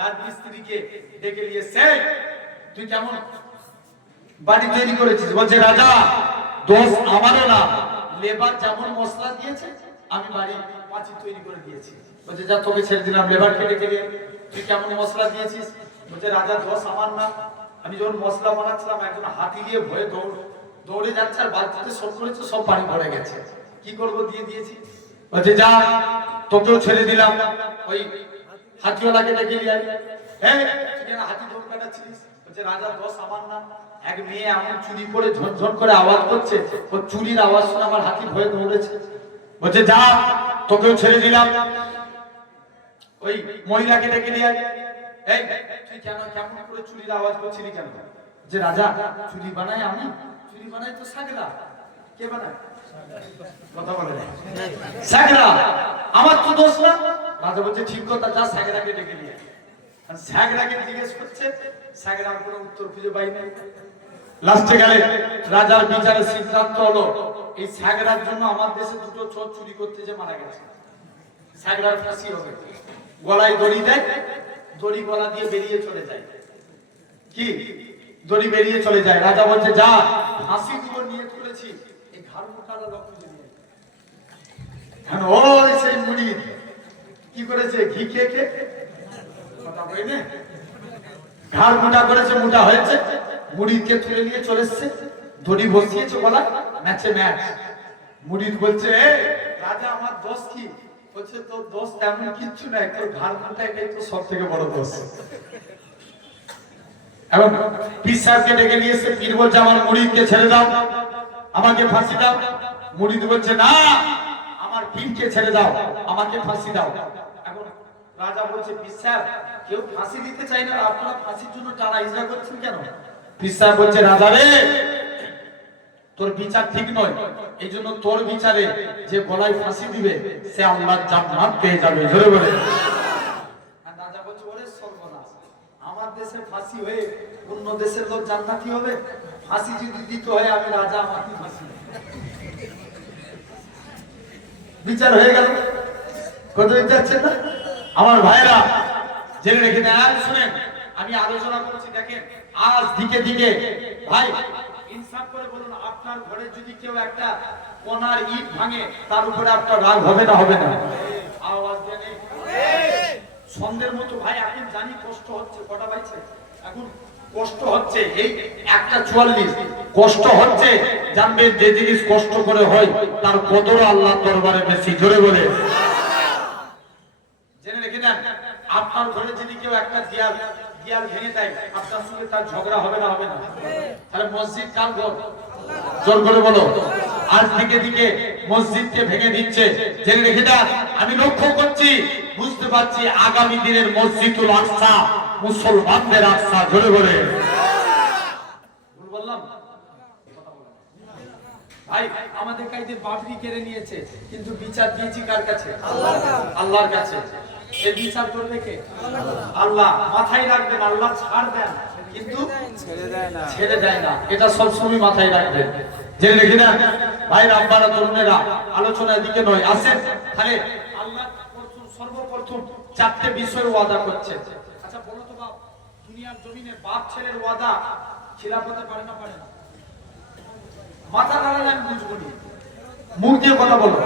রাজমিস্ত্রিকে ডেকে নিয়ে এসে তুই কেমন বাড়ি তৈরি করেছিস? বলছে রাজা দোষ আমারও না, লেবার যেমন মশলা দিয়েছে আমি বাড়ি পাঁচিল তৈরি করে দিয়েছি। বলছে যা তোকে ছেড়ে দিলাম, লেবারকে ডেকে নিয়ে তুই কেমন মশলা দিয়েছিস? বলছে রাজা দোষ আমার না, আমি যখন মশলা বানাচ্ছিলাম একজন হাতি দিয়ে ভয়ে দৌড়ে যাচ্ছে আর বালতিতে সব করেছে, সব পানি ভরে গেছে, কি করবো দিয়ে দিয়েছি। বলছে যা তোকেও ছেড়ে দিলাম, ওই হাতিওয়ালাকে ডেকে নিয়ে আয়। এই তুই কেন হাতি দৌড় কাটাচ্ছিস? বলছে রাজা দোষ আমার না, এক মেয়ে এমন চুরি করে ঝনঝন করে আওয়াজ করছে, ও চুরির আওয়াজ শুনে আমার হাতি ভয়ে দৌড়েছে। বলছে যা তোকেও ছেড়ে দিলাম, ওই মহিলাকে ডেকে নিয়ে আয়। এই তুই কেন কেমন করে চুরির আওয়াজ করছিলি কেন? যে রাজা চুরি বানাই আমি, চুরি বানাই তো সাগরা। কে বানায়? কথা বলে সাগরা, আমার তো দোষ না। রাজা বলছে ঠিক কথা, যা সাগরাকে ডেকে নিয়ে আয়। আর সাগরাকে জিজ্ঞেস করছে, সাগরার কোনো উত্তর খুঁজে পাই নাই। লাস্টে গেলে রাজার বিচারের সিদ্ধান্ত হলো এই সাগরার জন্য আমার দেশে 2টো চোর চুরি করতে যে মারা গেছে, সাগরার ফাঁসি হবে। গলায় দড়ি দেয়, দড়ি গলা দিয়ে বেরিয়ে চলে যায়। কি? দড়ি বেরিয়ে চলে যায়। রাজা বলছে যা ফাঁসি দিব নিয়ত করেছি, এই ঘাড় মোটাটা রক্ত দিয়ে। হ্যাঁ ওই সেই মুরিদ কি করেছে? ঘি খেয়ে খেয়ে কথা বই না, ঘাড় মোটা করেছে, মোটা হয়েছে। মুরিদকে তুলে নিয়ে চলে এসছে, দড়ি বসিয়েছে গলা, ম্যাচে ম্যাচ। মুরিদ বলছে রাজা আমার দোষ কি? বলছে তোর দোষ তেমন কিচ্ছু নাই, তোর ঘাড় মোটা, এটাই তো সব থেকে বড় দোষ। এখন পীর সাহেবকে ডেকে নিয়ে এসে পীর বলছে আমার মুরিদকে ছেড়ে দাও, আমাকে ফাঁসি দাও। মুরিদ বলছে না, আমার পীরকে ছেড়ে দাও, আমাকে ফাঁসি দাও। এখন রাজা বলছে পীর সাহেব কেউ ফাঁসি দিতে চাই না, আপনারা ফাঁসির জন্য টানা ইজরা করছেন কেন? পীর সাহেব বলছে রাজা রে তোর বিচার ঠিক নয়, এই জন্য তোর বিচারে যে গলায় ফাঁসি দিবে সে আল্লাহর জান্নাত পেয়ে যাবে। জোরে বলে। আর রাজা বলছে ওরে সর্বনাশ, আমার দেশে ফাঁসি হয়ে অন্য দেশের লোক জান্নাতি হবে? ফাঁসি যদি দিতে হয় আমি রাজা, আমাকে ফাঁসি। বিচার হয়ে গেল। কত যাচ্ছেন না আমার ভাইরা, জেনে রেখে দেন। আর শুনেন, আমি আলোচনা করছি, দেখেন আজ দিকে দিকে ভাই ইনসাফ করে বলুন, আপনার ঘরে যদি কেউ একটা কোনার ইট ভাঙে, তার উপরে আপনার রাগ হবে না? হবে না? আওয়াজ দেন। সন্ধ্যের মতো ভাই, এখন জানি কষ্ট হচ্ছে, কটা পাইছে এখন কষ্ট হচ্ছে, এই 1:44 কষ্ট হচ্ছে। জানবেন যে জিনিস কষ্ট করে হয় তার কদর আল্লাহর দরবারে বেশি। জোরে বলে জেনে রেখে দেন, আপনার ঘরে যদি কেউ একটা দেয়াল ভেঙে দেয়, আপনার সঙ্গে তার ঝগড়া হবে না? হবে না? তাহলে মসজিদ কার ঘর? জোর করে বলো। আজ দিকে দিকে মসজিদকে ভেঙে দিচ্ছে। জেনে রেখে দেন, আমি লক্ষ্য করছি, বুঝতে পারছি আগামী দিনের মসজিদুল আকসা মুসলমানদের আকসা। জোরে বলে বললাম ভাই, আমাদের কাছে বাবরি কেড়ে নিয়েছে, কিন্তু বিচার দিয়েছি কার কাছে? আল্লাহর কাছে। এই বিচার করবে কে? আল্লাহ। মাথায় রাখবেন, আল্লাহ ছাড় দেন কিন্তু ছেড়ে দেয় না। এটা সবসময় মাথায় রাখবেন। জেনে রেখে দেন ভাই, আব্বারা, তরুণেরা, আলোচনার দিকে নয়, আসেন। তাহলে আল্লাহ সর্বপ্রথম 4টে বিষয়ের ওয়াদা করছে। আচ্ছা বলো তো বাপ, দুনিয়ার জমিনে বাপ ছেলের ওয়াদা খিলাফ হতে পারে না? পারে না? মাথা নাড়ালে আমি বুঝবো নি, মুখ দিয়ে কথা বলো।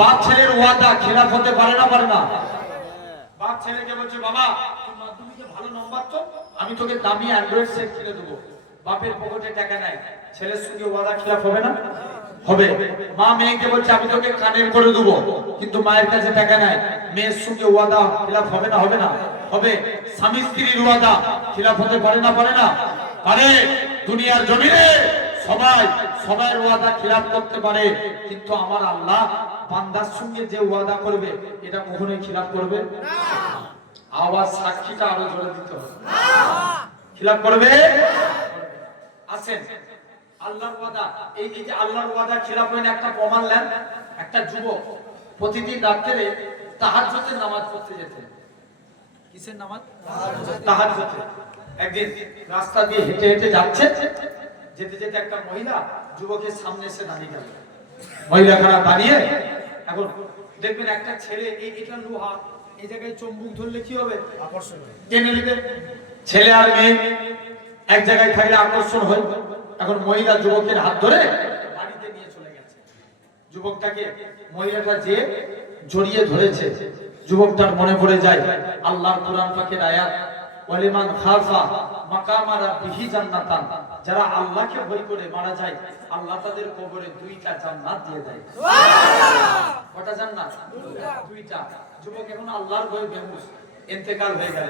বাপ ছেলের ওয়াদা খিলাফ হতে পারে না? পারে না? বাপ ছেলেকে বলছে, বাবা তুই মাধ্যমিকে ভালো নম্বর তো, আমি তোকে দামি অ্যান্ড্রয়েড সেট কিনে দেবো। বাপের পকেটে টাকা নাই, ছেলের সঙ্গে ওয়াদা খিলাফ হবে না? হবে। মা মেয়েকে বলছে, আমি তোকে কানের করে দেবো, কিন্তু মায়ের কাছে টাকা নাই, মেয়ের সঙ্গে ওয়াদা খিলাফ হবে না? হবে না? হবে। স্বামী স্ত্রীর ওয়াদা খিলাফ হতে পারে না? পারে না? পারে। দুনিয়ার জমিনে সবাই ওয়াদা খিলাফ করতে পারে, কিন্তু আমার আল্লাহ বান্দার সঙ্গে যে ওয়াদা করবে এটা কখনোই খিলাফ করবে না। আওয়াজ সাক্ষীটা আরো জোরে দিতে হবে। খিলাফ করবে? আসেন, আল্লাহর ওয়াদা, এই যে আল্লাহর ওয়াদা খিলাফ হয় না, একটা প্রমাণ নেন। একটা যুবক প্রতিদিন রাত্রে তাহাজ্জুদের নামাজ পড়তে যেতেন। কিসের নামাজ? তাহাজ্জুদ। একদিন রাস্তা দিয়ে হেঁটে হেঁটে যাচ্ছে, যেতে যেতে একটা মহিলা যুবকের সামনে এসে দাঁড়িয়ে গেল। মহিলাখানা দাঁড়িয়ে, এখন দেখবেন একটা ছেলে, এটা লোহা, এই জায়গায় চুম্বক ধরলে কি হবে? আকর্ষণ টেনে নেবে। ছেলে আর মেয়ে এক জায়গায় থাকলে আকর্ষণ হয়। এখন মহিলা যুবকের হাত ধরে বাড়িতে নিয়ে চলে গেছে। যুবকটাকে মহিলাটা যে জড়িয়ে ধরেছে, যুবকটার মনে পড়ে যায় আল্লাহর কোরআন পাকের আয়াত, ওয়ালিমান খাফা মাকামা রাব্বিহি জান্নাতান। যারা আল্লাহকে ভয় করে মারা যায়, আল্লাহ তাদের কবরে 2টা জান্নাত দিয়ে দেয়। সুবহানাল্লাহ। কটা জান্নাত? 2টা। যুবক এখন আল্লাহর ভয়ে বেহুশ, ইন্তেকাল হয়ে গেল।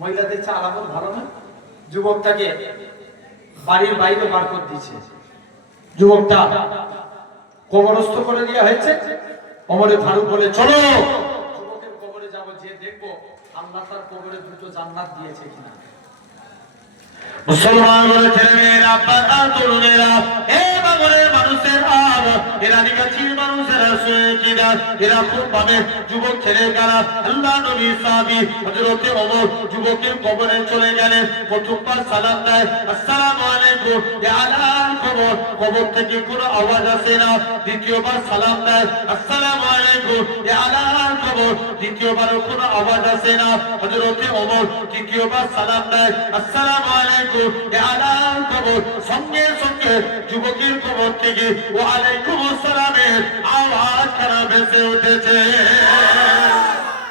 মহিলা দেখছে আলামত ভালো না, যুবকটাকে বাড়ির বাইরে বার করে দিয়েছে। যুবকটা কবরস্থ করে দেওয়া হয়েছে। ওমরে ফারুক বলে, চলো যুবকের কবরে যাব, যে দেখবো আল্লাহ তার কবরে 2টো জান্নাত দিয়েছে কিনা। মুসলমানের ছেলেমেয়েরা, আব্বারা, তরুণেরা, এ বাংলার মানুষেরা, এরা নিকাছির মানুষেরা, সুয়েকিরা, এরা খুব ভাবে যুবক ছেলে কারা। আল্লাহ নবী সাহাবী হযরত ওমর যুবকের কবরে চলে গেলেন। প্রথমবার সালাম দেয়, আসসালামু আলাইকুম, ইয়া আলাল কবর। কবর থেকে কোনো আওয়াজ আসে না। দ্বিতীয়বার সালাম দেয়, আসসালামু আলাইকুম, ইয়া আলাল কবর। দ্বিতীয়বারও কোনো আওয়াজ আসে না। হযরত ওমর তৃতীয়বার সালাম দেয়, আসসালামু আলাইকুম, ইয়া আলাল কবর। সঙ্গে সঙ্গে যুবকের কবর থেকে ওয়া আলাইকুম আসসালামের আওয়াজ কারা ভেসে উঠেছে।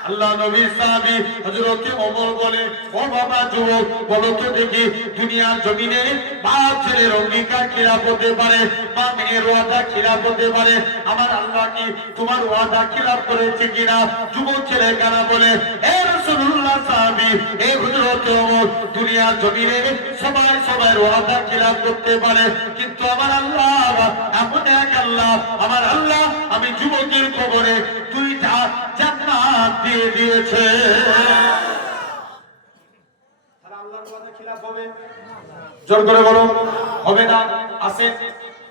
আল্লাহ নবী সাহাবী হযরত ওমর বলে, ও বাবা যুবক, বলো তো দেখি দুনিয়ার জমিনে বাপ ছেলের অঙ্গীকার খিলাফ হতে পারে, মা মেয়ের ওয়াদা খিলাফ হতে পারে, আমার আল্লাহ কি তোমার ওয়াদা খিলাফ করেছে কিনা? যুবক ছেলে কারা বলে, হে রাসূলুল্লাহ সাহাবী, হে হযরত ওমর, দুনিয়ার জমিনে সবাই ওয়াদা খিলাফ করতে পারে, কিন্তু আমার আল্লাহ এমন এক আল্লাহ, আমার আল্লাহ আমি যুবকের কবরে 2টা জান্নাত দিয়ে দিয়েছে। তাহলে আল্লাহর ওয়াদা খিলাফ হবে? জোর করে বলো, হবে না। আসেন,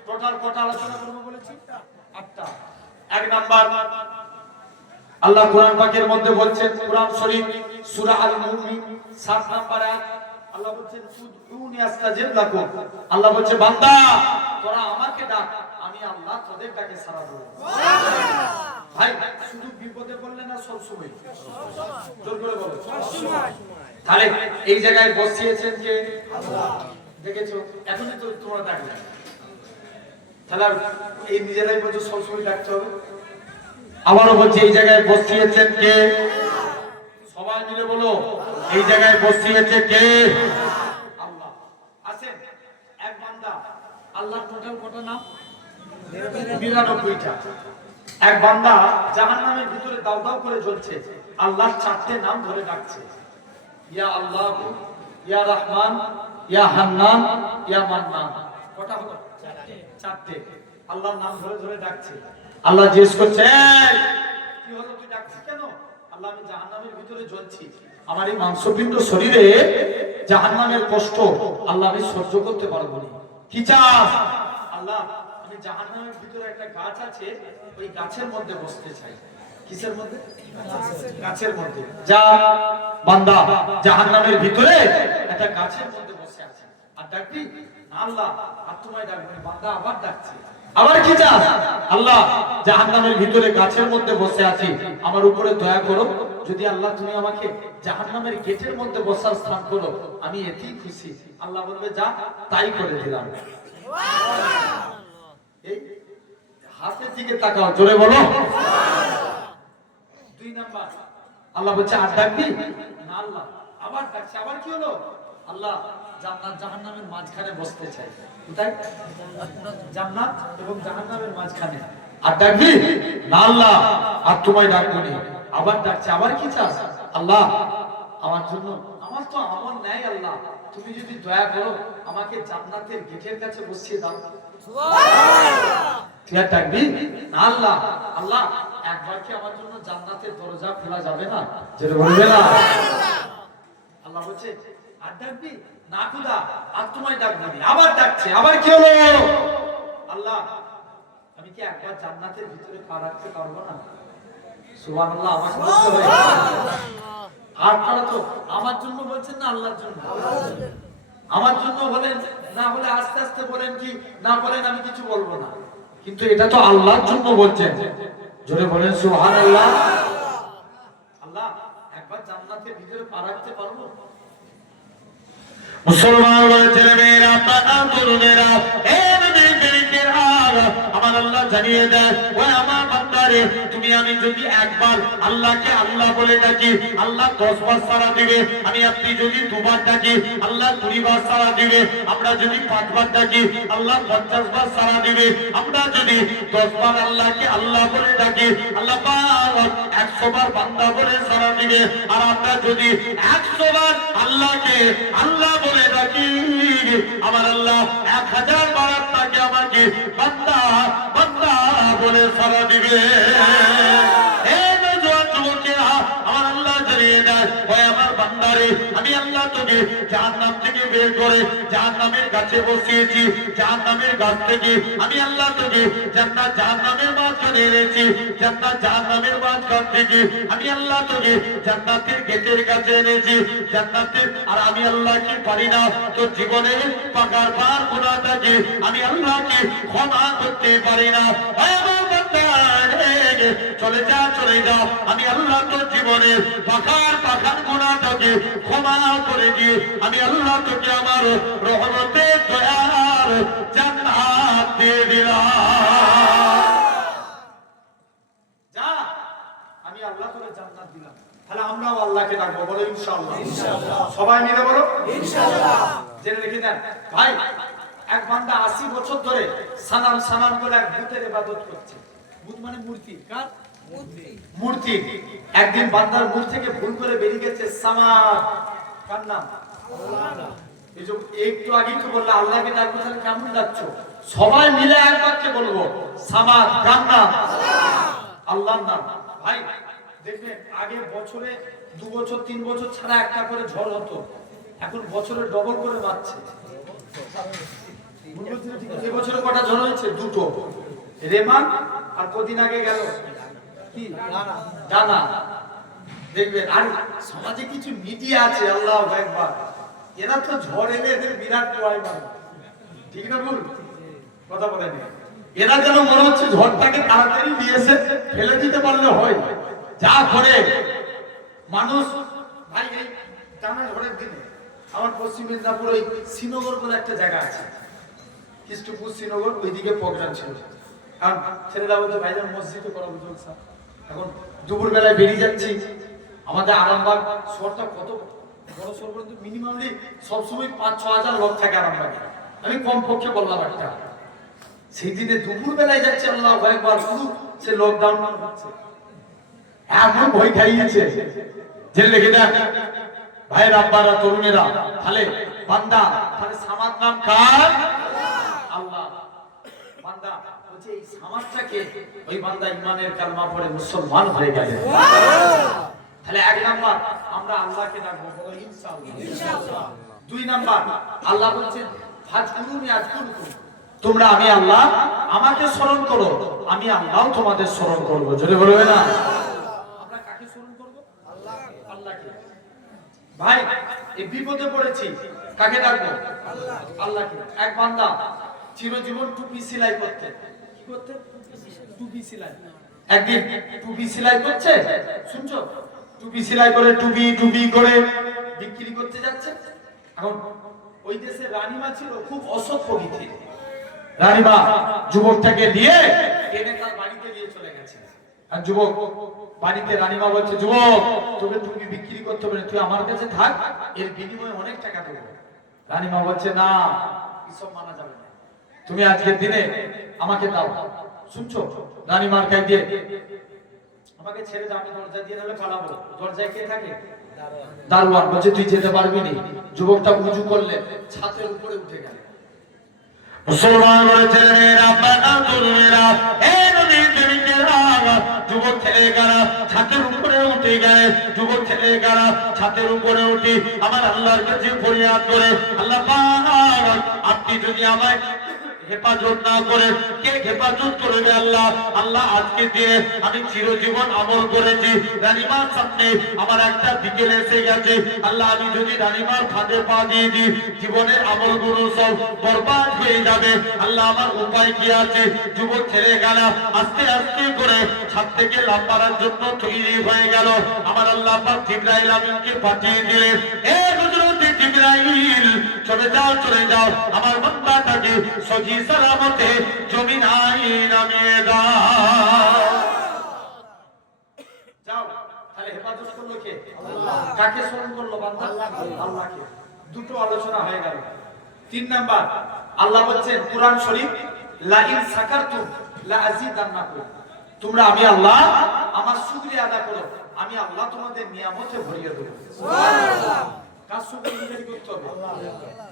টোটাল কটা আলোচনা করব বলেছি? 8টা। 1 নাম্বার, আল্লাহ কোরআন পাকের মধ্যে বলছেন, কোরআন শরীফ সূরা আল মুমিন 7 নাম্বার আয়াত, আল্লাহ বলছেন উদউনি আস্তাজিব লাকুম। আল্লাহ বলছে, বান্দা তোরা আমাকে ডাক, আমি আমি আল্লাহ তোদের ডাকে সাড়া দেব। ভাই শুধু বিপদে পড়লে না, সব সময় জোর করে বলো তাহলে এই জায়গায় বসিয়েছেন কে? আল্লাহ। দেখেছো এখনই তো তোমরা ডাকলে, তাহলে এই নিজেরাই বলছো সবসময় ডাকতে হবে। আবারও বলছি এই জায়গায় বসিয়েছেন কে? সবাই মিলে বলো এই জায়গায় বসিয়েছে কে? আল্লাহ। আছেন এক বান্দা, আল্লাহ টোটাল কত নাম? 99টা। এক বান্দা জাহান্নামের ভিতরে দাউ দাউ করে জ্বলছে, আল্লাহর 4টে নাম ধরে ডাকছে, ইয়া আল্লাহ, ইয়া রহমান, ইয়া হান্নান, ইয়া মান্নান। কটা হলো? 4টে। আল্লাহর নাম ধরে ধরে ডাকছে। আল্লাহ জিজ্ঞেস করছে, কি হলো তুই ডাকছিস কেন? আল্লাহ আমি জাহান্নামের ভিতরে জ্বলছি, আমার এই মাংসপিণ্ড শরীরে জাহান্নামের কষ্ট আল্লাহ আমি সহ্য করতে পারবো না। কি চাস? আল্লাহ আমি জাহান্নামের ভিতরে একটা গাছ আছে, ওই গাছের মধ্যে বসতে চাই। কিসের মধ্যে? গাছের মধ্যে। যা বান্দা জাহান্নামের ভিতরে একটা গাছের মধ্যে বসে আছে, আর ডাকবি আল্লাহ, আর তোমায় ডাকবি। বান্দা আবার ডাকছে, আবার কি চাস? আল্লাহ জাহান্নামের ভিতরে গাছের মধ্যে বসে আছি, আমার উপরে দয়া করো, যদি আল্লাহ তুমি আমাকে জাহান্নামের গেটের মধ্যে বসার স্থান করো, আমি এতেই খুশি। আল্লাহ বলবে যা, তাই করে দিলাম। এই হাতের দিকে তাকাও, জোরে বলো। 2 নাম্বার, আল্লাহ বলছে আর ডাকবি না? আল্লাহ আবার ডাকছে, আবার কি হলো? আল্লাহ জান্নাত জাহান্নামের মাঝখানে বসতে চাই। কোথায়? জান্নাত এবং জাহান্নামের মাঝখানে। আর ডাকবি না? আল্লাহ আর তোমায় ডাকবো না। আবার ডাকছে, আবার কি চাস? আল্লাহ আমার জন্য, আমার তো আমল নাই, আল্লাহ তুমি যদি দয়া করো আমাকে জান্নাতের গেটের কাছে বসিয়ে দাও। তুই আর ডাকবি না? আল্লাহ আল্লাহ একবার কি আমার জন্য জান্নাতের দরজা খোলা যাবে না? যেটা বলবে না। আল্লাহ বলছে আর ডাকবি না? খুদা আর তোমায় ডাকবো না। আবার ডাকছে, আবার কি হলো? আল্লাহ আমি কি একবার জান্নাতের ভিতরে পা রাখতে পারবো না? সুবহানাল্লাহ, আমাকে বলতে হয়। আপনারা তো আমার জন্য বলছেন না আল্লাহর জন্য? আমার জন্য বলেন, না হলে আস্তে আস্তে বলেন, কি না বলেন আমি কিছু বলবো না, কিন্তু এটা তো আল্লাহর জন্য বলছেন। জোরে বলেন সুবহানাল্লাহ। আল্লাহ একবার জান্নাতের ভিতরে পা রাখতে পারবো? মুসলমান ছেলেমেয়েরা, আপনারা তরুণেরা, আমার আল্লাহ জানিয়ে দেয়, ওই আমার বান্দারে তুমি আমি যদি একবার আল্লাহকে আল্লাহ বলে ডাকি, আল্লাহ 10 বার সাড়া দিবে। আমি আপনি যদি 2 বার ডাকি, আল্লাহ 20 বার সাড়া দিবে। আমরা যদি 5 বার ডাকি, আল্লাহ 50 বার সাড়া দিবে। আমরা যদি 10 বার আল্লাহকে আল্লাহ বলে ডাকি, আল্লাহ পাক 100 বার বান্দা বলে সাড়া দিবে। আর আমরা যদি 100 বার আল্লাহকে আল্লাহ বলে ডাকি, আমার আল্লাহ 1000 বার আপনাকে আমাকে বান্দা বান্দা বলে সাড়া দিবে। আমার আল্লাহ জানিয়ে দেয়, ওই আমার বান্দারে আমি আল্লাহ তোকে জাহান্নাম থেকে বের করে জাহান্নামের কাছে বসিয়েছি। জাহান্নামের গাছ থেকে আমি আল্লাহ তোকে জান্নাত জাহান্নামের মাঝখানে এনেছি। জান্নাত জাহান্নামের মাঝখান থেকে আমি আল্লাহ তোকে জান্নাতের গেটের কাছে এনেছি। জান্নাতের আর আমি আল্লাহ কি পারি না তোর জীবনের পাকার পার গুনাহটাকে আমি আল্লাহকে ক্ষমা করতে পারি না। চলে যা চলে যা, আমি আল্লাহ তোর জীবনের পাখার পাখার গুনাহটাকে ক্ষমা করে দিয়ে আমি আল্লাহ তোকে আমার রহমতের দয়ার জান্নাত দিয়ে দিলাম। যা আমি আল্লাহ তোকে জান্নাত দিলাম। তাহলে আমরাও আল্লাহকে ডাকবো, বলো ইনশাআল্লাহ। ইনশাআল্লাহ সবাই মিলে বলো ইনশাআল্লাহ। জেনে রেখে দেন ভাই, এক বান্দা 80 বছর ধরে সানাম সানাম করে এক ভূতের ইবাদত করছে। ভূত মানে মূর্তি। কার মূর্তি? একদিন বান্দার মুখ থেকে ভুল করে বেরিয়ে গেছে সামাদ। কার নাম? আল্লাহ। এই যে একটু আগেই তো বললা আল্লাহকে ডাকবো, তাহলে কেমন ডাকছো? সবাই মিলে এক বাক্যে বলবো সামাদ। কার নাম? আল্লাহর নাম। ভাই দেখবেন আগে বছরে 2 বছর 3 বছর ছাড়া একটা করে ঝড় হতো, এখন বছরে ডবল করে বাড়ছে। এবছরে কটা ঝড় হয়েছে? 2টো। রেমান আর কদিন আগে গেল কি ডানা। দেখবেন আর সমাজে কিছু মিডিয়া আছে, আল্লাহু আকবার, এরা তো ঝড় এলে এদের বিরাট দোয়াই মারে। ঠিক না ভুল কথা বলেন? এরা যেন মনে হচ্ছে ঝড়টাকে তাড়াতাড়ি দিয়েছে, ফেলে দিতে পারলে হয়। যা করে মানুষ, ভাই এই টানা ঝড়ের দিনে আমার পশ্চিম মেদিনীপুর ওই শ্রীনগর বলে একটা জায়গা আছে, কৃষ্ণপুর শ্রীনগর, ওইদিকে প্রোগ্রাম ছিল। কারণ ছেলেরা বলছে ভাইজান মসজিদে করা বুঝছে। এখন দুপুর বেলায় বেরিয়ে যাচ্ছি, আমাদের আরামবাগ শহরটা কত বড় শহর বলতে মিনিমামলি সবসময় 5-6 হাজার লোক থাকে আরামবাগে, আমি কম পক্ষে বললাম একটা। সেই দিনে দুপুর বেলায় যাচ্ছে, আল্লাহু আকবার, শুধু সে লকডাউন হচ্ছে, এমন ভয় খাইয়েছে যে লেগে দেখ ভাইয়ের আব্বারা, তরুণেরা, তাহলে বান্দা, তাহলে সামাদ নাম কার? আল্লাহ। বান্দা বলছে এই সামাদটাকে, ওই বান্দা ইমানের কালমা পড়ে মুসলমান হয়ে গেল। তাহলে এক নাম্বার আমরা আল্লাহকে ডাকবো, বলো ইনশাআল্লাহ। দুই নাম্বার আল্লাহ বলছেন ফাজকুরুনি আযকুরকুম, তোমরা আমি আল্লাহ আমাকে স্মরণ করো, আমি আল্লাহ তোমাদের স্মরণ করব। জোরে বলবে না? আমরা কাকে স্মরণ করব? আল্লাহকে। ভাই এই বিপদে পড়েছি, কাকে ডাকবো? আল্লাহকে। এক বান্দা চিরজীবন টুপি সেলাই করতে, কি করতে? টুপি সেলাই। একদিন টুপি সেলাই করছে, শুনছো? টুপি সেলাই করে টুপি টুপি করে বিক্রি করতে যাচ্ছে। এখন ওই দেশের রানীমা ছিল খুব অসৎ প্রকৃতির। রানীমা যুবকটাকে নিয়ে টেনে তার বাড়িতে নিয়ে চলে গেছে। আর যুবক বাড়িতে, রানীমা বলছে যুবক তোকে টুপি বিক্রি করতে হবে না, তুই আমার কাছে থাক, এর বিনিময়ে অনেক টাকা দেবো। রানীমা বলছে না, এসব মানা যাবে না, তুমি আজকের দিনে আমাকে দাও। শুনছো? রানীমার কাছে দিয়ে আমাকে ছেড়ে দাও, আমি দরজা দিয়ে নাহলে পালাবো। দরজায় কে থাকে? দারোয়ান। বলছে তুই যেতে পারবি না। যুবকটা উজু করলেন, ছাদের উপরে উঠে গেল। মুসলমান ছেলেরা, বাবা তরুণেরা, এই নদীর জমিনেরা, যুবক ছেলেরা ছাদের উপরে উঠে গেলে, যুবক ছেলেরা ছাদের উপরে উঠি আমার আল্লাহর কাছে ফরিয়াদ করে, আল্লাহ পাক আপনি যদি আমায় হেফাজত না করে কে হেফাজত করবে? আল্লাহ, আল্লাহ আজকে দিয়ে আমি চিরজীবন আমল করেছি, রানীমার সামনে আমার একটা বিকেল এসে গেছে, আল্লাহ আমি যদি রানীমার ফাঁদে পা দিয়ে দিই জীবনের আমলগুলো সব বরবাদ হয়ে যাবে। আল্লাহ আমার উপায় কি আছে? যুবক ছেড়ে গেল, আস্তে আস্তে করে ছাদ থেকে লাফ মারার জন্য তৈরি হয়ে গেল। আমার আল্লাহ পাক জিবরাইল আমিনকে পাঠিয়ে দিলেন, এ হযরত জিবরাইল চলে যাও, চলে যাও, আমার বান্দাটাকে সহি সালামতে জমিনায় নামিয়ে দাও। যাও। তাহলে হেফাজত করলো কে? আল্লাহ। কাকে স্মরণ করলো বান্দা? আল্লাহকে। দুটো আলোচনা হয়ে গেল। তিন নাম্বার আল্লাহ বলছেন কুরআন শরীফ, লা ইন শাকারতুম লা আযীদান্নাকুম, তোমরা আমি আল্লাহ আমার শুকরিয়া আদা করো, আমি আল্লাহ তোমাদের নিয়ামতে ভরিয়ে দেব। সুবহানাল্লাহ। কার শুকরিয়া করতে হবে?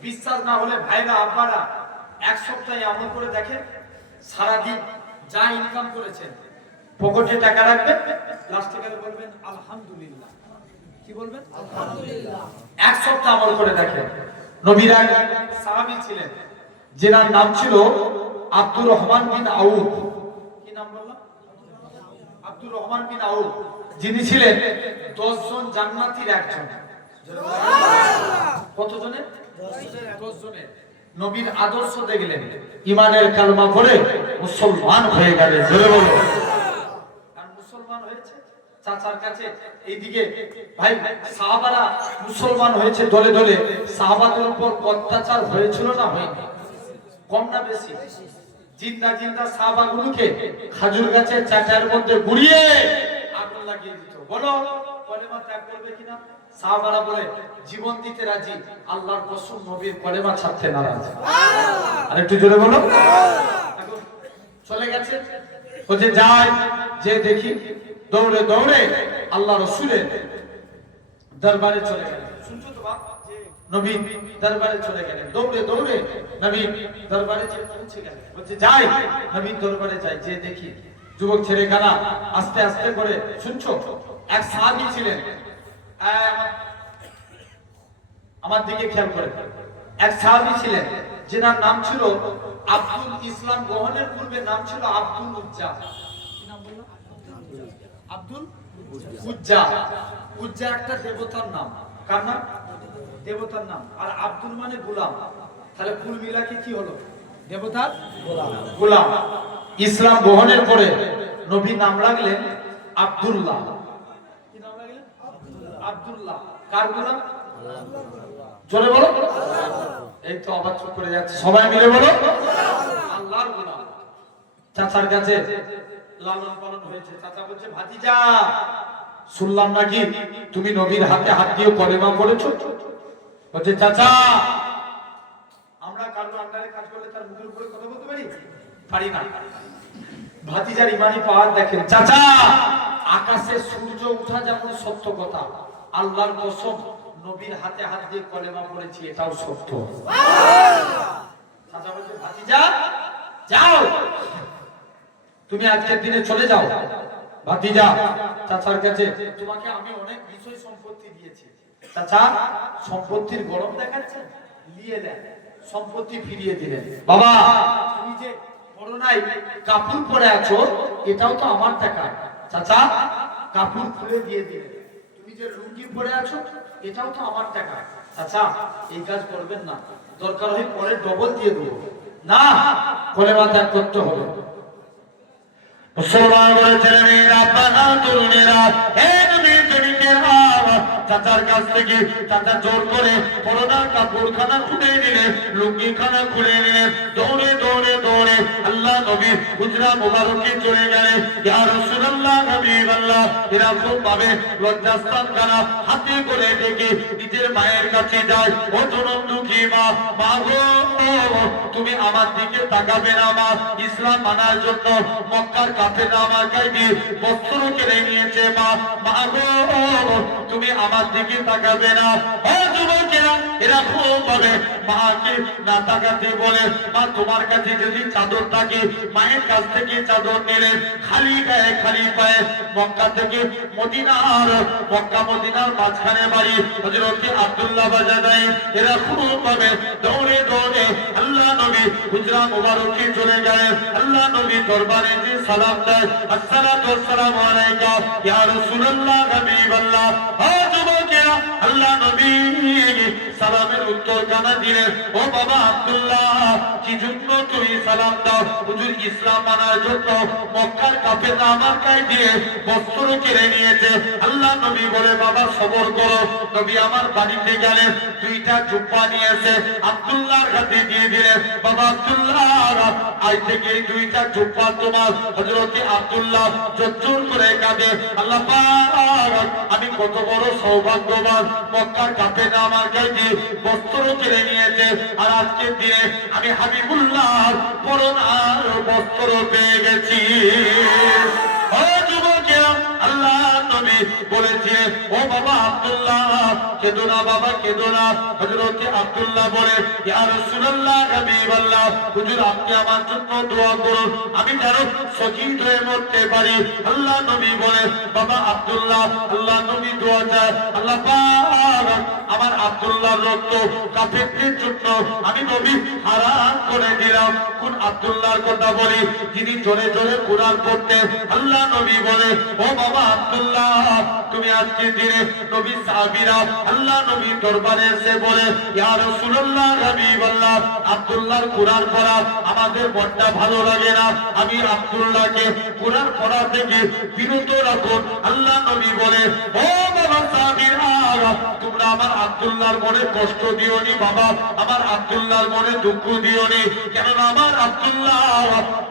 বিশ্বাস না হলে ভাইরা আব্বারা এক সপ্তাহে আমল করে দেখেন, সারা দিন যা ইনকাম করেছেন পকেটে টাকা রাখবেন, লাস্টে গেলে বলবেন আলহামদুলিল্লাহ। কি বলবেন? আলহামদুলিল্লাহ। এক সপ্তাহ আমল করে দেখেন। নবীর এক সাহাবী ছিলেন, যার নাম ছিল আব্দুর রহমান বিন আউফ। কি নাম বললাম? আব্দুর রহমান বিন আউফ, যিনি ছিলেন 10 জন জান্নাতীর একজন। কত জনের? 10 জনের। নবীর আদর্শ দেখলেন, ইমানের কালমা পড়ে মুসলমান হয়ে গেলেন। জোরে বলো। আর মুসলমান হয়েছে চাচার কাছে। এইদিকে ভাই সাহাবারা মুসলমান হয়েছে দলে দলে। সাহাবাদের উপর অত্যাচার হয়েছিল না হয়নি? কম না বেশি? জিন্দা জিন্দা সাহাবাগুলোকে খাজুর গাছের চাটার মধ্যে গুড়িয়ে আগুন লাগিয়ে দিত। বলো কলেমা ত্যাগ করবে কিনা? সাহাবারা বলে জীবন দিতে রাজি, আল্লাহর কসম নবীর কলেমা ছাড়তে নারাজ। আর একটু জোরে বলো। এখন চলে গেছে, বলছে যাই যে দেখি, দৌড়ে দৌড়ে আল্লাহ রাসূলের দরবারে চলে গেলেন। শুনছো তো বাপ? নবী দরবারে চলে গেলেন, দৌড়ে দৌড়ে নবী দরবারে পৌঁছে গেলেন। বলছে যাই নবী দরবারে যাই, যে দেখি যুবক ছেড়ে গানা আস্তে আস্তে করে। শুনছো? এক সাহাবী ছিলেন, আমার দিকে খেয়াল করে, এক সাহাবী ছিলেন যার নাম ছিল আব্দুল ইসলাম। গ্রহণের পূর্বে নাম ছিল আব্দুল উজ্জা। কি নাম বললো? আব্দুল উজ্জা। উজ্জা একটা দেবতার নাম। কার নাম? দেবতার নাম। আর আব্দুল মানে গোলাম। তাহলে কুল মিলাকে কি হলো? দেবতার গোলাম। ইসলাম গ্রহণের পরে নবী নাম রাখলেন আব্দুল্লাহ। কি নাম রাখলেন? আব্দুল্লাহ। কার গোলাম? জোরে বলো। এই তো আবার চুপ করে যাচ্ছে, সবাই মিলে বলো আল্লাহর গোলাম। চাচার কাছে লালন পালন হয়েছে। চাচা বলছে, ভাতিজা শুনলাম নাকি তুমি নবীর হাতে হাত দিয়ে কলেমা পড়েছো। বলছে, চাচা আমরা কারো আন্ডারে কাজ করলে তার মুখের উপরে কথা বলতে পারি না। ভাতিজার ইমানি পাওয়ার দেখেন। চাচা আকাশে সূর্য ওঠা যেমন সত্য কথা, আল্লাহর কসম নবীর হাতে হাত দিয়ে কলেমা পড়েছি এটাও সত্য। চাচা বলছে, ভাতিজা যাও তুমি আজকের দিনে চলে যাও। ভাতিজা চাচার কাছে, তোমাকে আমি অনেক বিষয় সম্পত্তি দিয়েছি, চাচা সম্পত্তির গরম দেখাচ্ছে, নিয়ে দেন, সম্পত্তি ফিরিয়ে দিলেন। বাবা তুমি যে করোনায় কাপড় পরে আছো এটাও তো আমার টাকা, চাচা কাপড় খুলে দিয়ে দিলেন। তুমি যে লুঙ্গি পরে আছো এটাও তো আমার টাকা, চাচা এই কাজ করবেন না, দরকার হয় পরে ডবল দিয়ে দেবো। না, কলেমা ত্যাগ করতে হবে। মুসলমান বলে ছেলেমেয়েরা, আপনারা তরুণেরা, হে নবীর জনিতেরা, চাচার কাছ থেকে চাচা জোর করে করোনার কাপড়খানা খুলে নিলেন, লুঙ্গি খানা খুলে নিলেন, দৌড়ে দৌড়ে দৌড়ে আল্লাহ নবী হুজরা মুবারকে চলে গেলেন। ইয়া রাসূলুল্লাহ, হাবিবাল্লাহ, এরকম ভাবে লজ্জাস্থান খানা হাতে করে ডেকে নিজের মায়ের কাছে যায়। ও জনম দুঃখী মা, মা গো তুমি আমার দিকে তাকাবে না মা, ইসলাম মানার জন্য মক্কার কাফেররা আমার গায়ে বস্ত্র কেড়ে নিয়েছে মা, মা গো তুমি আমার দিকে তাকাবে না। ও যুবকেরা এরকম ভাবে মাকে না তাকাতে বলে, মা তোমার কাছে যদি চাদর থাকে মায়ের কাছ থেকে চাদর নিলেন, খালি গায়ে খালি পায়ে মক্কা থেকে মদিনার, মক্কা মদিনার মাঝখানে বাড়ি হযরত আব্দুল্লাহ বাজাদাই এরকম ভাবে দৌড়ে দৌড়ে আল্লাহ নবী হুজরা মুবারকে চলে গেলেন। আল্লাহ নবী দরবারে যে সালাম দেয়, আসসালাতু ওয়াসসালামু আলাইকা ইয়া রাসূলুল্লাহ, হাবিবাল্লাহ। ও যুবকেরা আল্লাহ নবী সালামের উত্তর কানা দিলেন। ও বাবা আব্দুল্লাহ, কি জন্য তুমি সালাম দাও? হুজুর ইসলাম মানার জন্য মক্কার কাফেররা আমার গায়ে দিয়ে বস্ত্র কেড়ে নিয়েছে। আল্লাহ নবী বলে, বাবা সবর করো। নবী আমার বাড়িতে গেলেন, দুইটা জুব্বা নিয়ে এসে আব্দুল্লাহর হাতে দিয়ে দিলেন। বাবা আব্দুল্লাহ, আজ থেকে এই দুইটা জুব্বা তোমার। হযরত আব্দুল্লাহ জোর করে কাঁদে, আল্লাহ পাক আমি কত বড় সৌভাগ্যবান, মক্কার কাফেররা আমার গায়ে দিয়ে বস্ত্র কেড়ে নিয়েছে, আর আজকের দিনে আমি হাবিবুল্লাহর পরনার বস্ত্র পেয়ে গেছি। ও যুবকেরা আল্লাহ নবী বলেছিলেন, ও বাবা আব্দুল্লাহ কেঁদো না বাবা কেঁদো না। হযরত আব্দুল্লাহ বলে, ইয়া রাসূলুল্লাহ, হাবিবাল্লাহ, হুজুর আপনি আমার জন্য দোয়া করুন, আমি যেন শহীদ হয়ে মরতে পারি। আল্লাহ নবী বলে, বাবা আব্দুল্লাহ, আল্লাহ নবী দোয়া চায়, আল্লাহ পাক আমার আব্দুল্লাহর রক্ত কাফেরদের জন্য আমি নবী হারাম করে দিলাম। কোন আব্দুল্লাহর কথা বলি? যিনি জোরে জোরে কোরআন পড়তেন। আল্লাহ নবী বলে, ও বাবা আব্দুল্লাহ, তুমি আজকের দিনে নবী সাহাবীরা আল্লাহ নবী দরবারে এসে বলে, ইয়া রাসূলুল্লাহ, হাবিবাল্লাহ, আব্দুল্লাহর কোরআন পড়া আমাদের বড়টা ভালো লাগে না, আমি আব্দুল্লাহকে কোরআন পড়া থেকে বিরত রাখুন। আল্লাহ নবী বলে, ও বাবা সাহাবীরা, তোমরা আমার আব্দুল্লাহর মনে কষ্ট দিওনি বাবা, আমার আব্দুল্লাহর মনে দুঃখ দিওনি, কেননা আমার আব্দুল্লাহ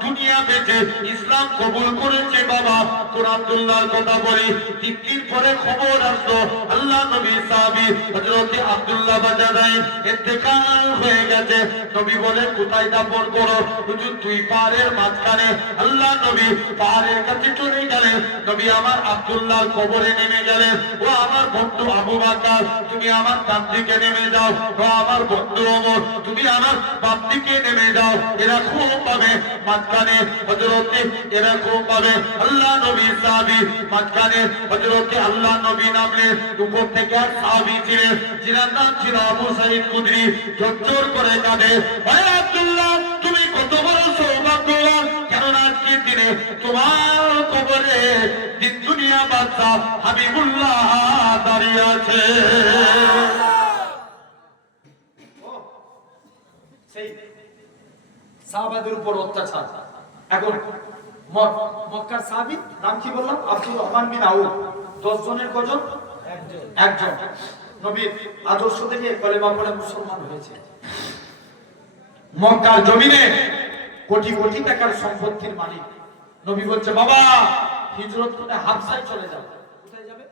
দুনিয়া বেঁচে ইসলাম কবুল করেছে বাবা। কোন আব্দুল্লাহর কথা বলি? 3 দিন পরে খবর আসলো আল্লাহ নবী সাহাবী হযরত আব্দুল্লাহ বাজাদাই ইন্তেকাল হয়ে গেছে। নবী বলে, কোথায় দাফন করো? হুজুর দুই পাহাড়ের মাঝখানে। আল্লাহ নবী পাহাড়ের কাছে চলে গেলেন। নবী আমার আব্দুল্লাহর কবরে নেমে গেলেন। ও আমার বন্ধু আবু বকর, তুমি আমার ডান দিকে নেমে যাও। ও আমার বন্ধু ওমর, তুমি আমার বাম দিকে নেমে যাও। এরকম ভাবে মাঝখানে হযরত, এরকম ভাবে আল্লাহ নবী সাহাবী মাঝখানে হযরত আল্লাহ নবী নামলে উপর থেকে এক সাহাবী ছিলেন, যার নাম ছিল আবু সাঈদ খুদরি, জোর করে কাঁদে, হে আব্দুল্লাহ তুমি কত বড় সৌভাগ্যবান, কেননা আজকের দিনে তোমার কবরে দিন দুনিয়া বাদশাহ হাবিবুল্লাহ দাঁড়িয়ে আছে। সেই সাহাবাদের উপর অত্যাচার এখন মক্কার সাহাবী নাম কি বললাম? আব্দুর রহমান বিন আউফ। 10 জনের কজন? একজন। নবীর আদর্শ থেকে কলেমা পড়ে মুসলমান হয়েছে। মক্কার জমিনে কোটি কোটি টাকার সম্পত্তির মালিক। নবী বলছে বাবা হিজরত করে হাবশায় চলে যাও। কোথায় যাবে?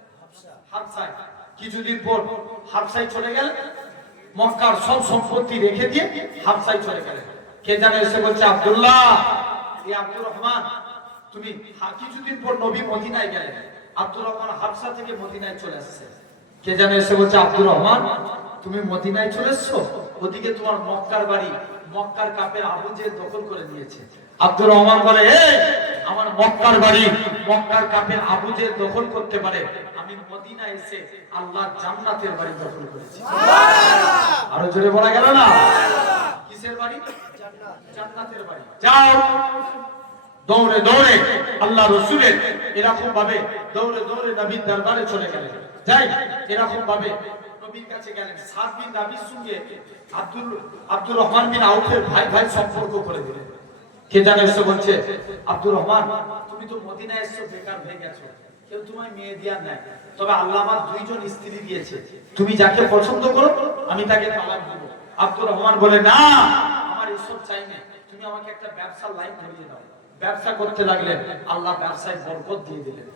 হাবশায়। কিছুদিন পর হাবশায় চলে গেল, মক্কার সব সম্পত্তি রেখে দিয়ে হাবশায় চলে গেলেন। কে জানে এসে বলছে আব্দুল্লাহ, এই আব্দুর রহমান, তুমি কিছুদিন পর নবী মদিনায় গেলেন। আব্দুর রহমান হাবশা থেকে মদিনায় চলে আসছে। কে জানে এসে বলছে আব্দুর রহমান, তুমি মদিনায় চলে এসছো, ওদিকে তোমার মক্কার বাড়ি মক্কার কাপের আবু জেহেল দখল করে নিয়েছে। আব্দুর রহমান বলে আমার মক্কার বাড়ি মক্কার কাপের আবু জেহেল দখল করতে পারে, আমি মদিনায় এসে আল্লাহ জান্নাতের বাড়ি দখল করেছি। আরো জোরে বলা গেল না? কিসের বাড়ি? জান্নাতের বাড়ি। যাও দৌড়ে দৌড়ে আল্লাহ রাসূলের এরকম ভাবে দৌড়ে দৌড়ে নবীর দরবারে চলে গেলেন। যাই এরকম ভাবে নবীর কাছে গেলেন। সাদ বিন রাবির সঙ্গে আব্দুর রহমান বিন আউফের ভাই ভাই সম্পর্ক করে দিলেন। কে জানে এসে বলছে আব্দুর রহমান, তুমি তো মদিনায় এসছো, বেকার হয়ে গেছো, কেউ তোমায় মেয়ে দিয়া নেয়, তবে আল্লাহ আমার 2 জন স্ত্রী দিয়েছে, তুমি যাকে পছন্দ করো আমি তাকে তালাক দেব। আব্দুর রহমান বলে না, আমার এসব চাই না, তুমি আমাকে একটা ব্যবসার লাইন ধরিয়ে দাও। ব্যবসা করতে লাগলেন, আল্লাহ ব্যবসায় বরকত দিয়ে দিলেন।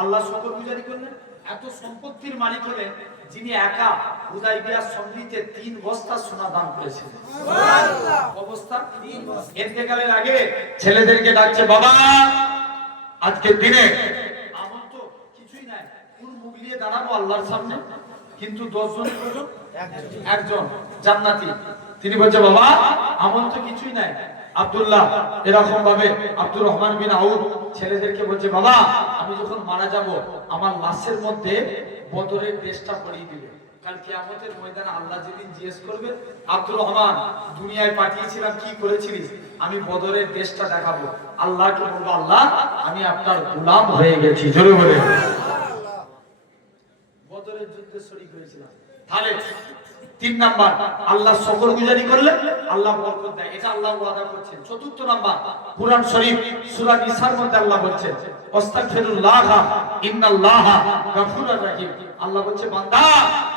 আল্লাহ শুকরগুজারি করলেন। এত সম্পত্তির মালিক হলেন যিনি একা হুদাইবিয়ার সন্ধিতে 3 বস্তা সোনা দান করেছিলেন। সুবহানাল্লাহ। অবস্থা 3 বস্তা। ইন্তেকালের আগে ছেলেদেরকে ডাকছে, বাবা আজকের দিনে আমার তো কিছুই নাই, কোন মুখ নিয়ে দাঁড়াবো আল্লাহর সামনে, কিন্তু 10 জনের কজন? একজন জান্নাতি। তিনি বলছে বাবা আমার তো কিছুই নাই। আব্দুল্লাহ এরকম ভাবে আব্দুর রহমান বিন আউফ ছেলেদেরকে বলছে বাবা আমি যখন মারা যাব আমার লাশের মধ্যে বদরের দেশটা পরিয়ে দিবে, কাল কিয়ামতের ময়দানে আল্লাহ যেদিন জিজ্ঞেস করবে আব্দুর রহমান দুনিয়ায় পাঠিয়েছিলাম কি করেছিলিস, আমি বদরের দেশটা দেখাবো। আল্লাহকে বলবো আল্লাহ আমি আপনার গোলাম হয়ে গেছি। জোরে বলে বদরের যুদ্ধে শরীক হয়েছিলাম। তাহলে 3 নাম্বার আল্লাহ শুকরগুজারি করলে আল্লাহ বরকত দেয়, এটা আল্লাহ ওয়াদা করছেন। 4 নাম্বার কুরআন শরীফ সূরা নিসার মধ্যে আল্লাহ বলছেন আস্তাগফিরুল্লাহ ইন্নাল্লাহা গফুরুর রহিম। আল্লাহ বলছে বান্দা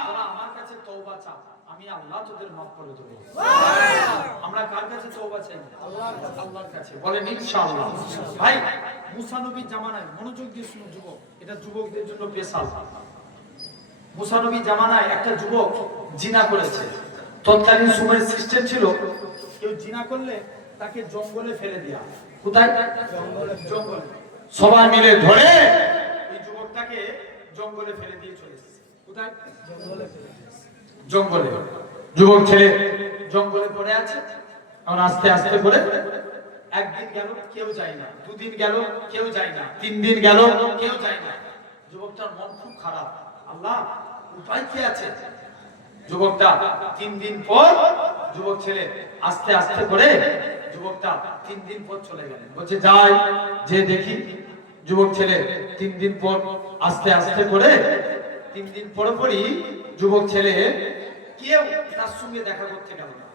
তোরা আমার কাছে তওবা চা, আমি আল্লাহ তোদের maaf করে দেব। সুবহানাল্লাহ। আমরা কার কাছে তওবা চাই? আল্লাহর কাছে। বলেন ইনশাআল্লাহ। ভাই মুসা নবীর জামানায়, মনোযোগ দিয়ে শুনো যুবক, এটা যুবকদের জন্য স্পেশাল। মুসা নবীর জামানায় একটা যুবক জিনা করেছে। তৎকালীন সময়ের সিস্টেম ছিল কেউ জিনা করলে তাকে জঙ্গলে ফেলে দেয়া। কোথায়? জঙ্গলে। সবাই মিলে ধরে এই যুবকটাকে জঙ্গলে ফেলে দিয়ে চলে এসেছে। কোথায়? জঙ্গলে। যুবক ছেলে জঙ্গলে পড়ে আছে। আর আস্তে আস্তে করে একদিন গেল কেউ যায় না, 2 দিন গেল কেউ যায় না, 3 দিন গেল কেউ যায় না। যুবকটার মন খুব খারাপ, আল্লাহ উপায় কি আছে? যুবকটা 3 দিন পর যুবক ছেলে আস্তে আস্তে করে যুবকটা 3 দিন পর চলে গেলেন। বলছে যাই যে দেখি। যুবক ছেলে 3 দিন পর আস্তে আস্তে করে 3 দিন পরই যুবক ছেলে কেউ তার সঙ্গে দেখা করতে গেল না।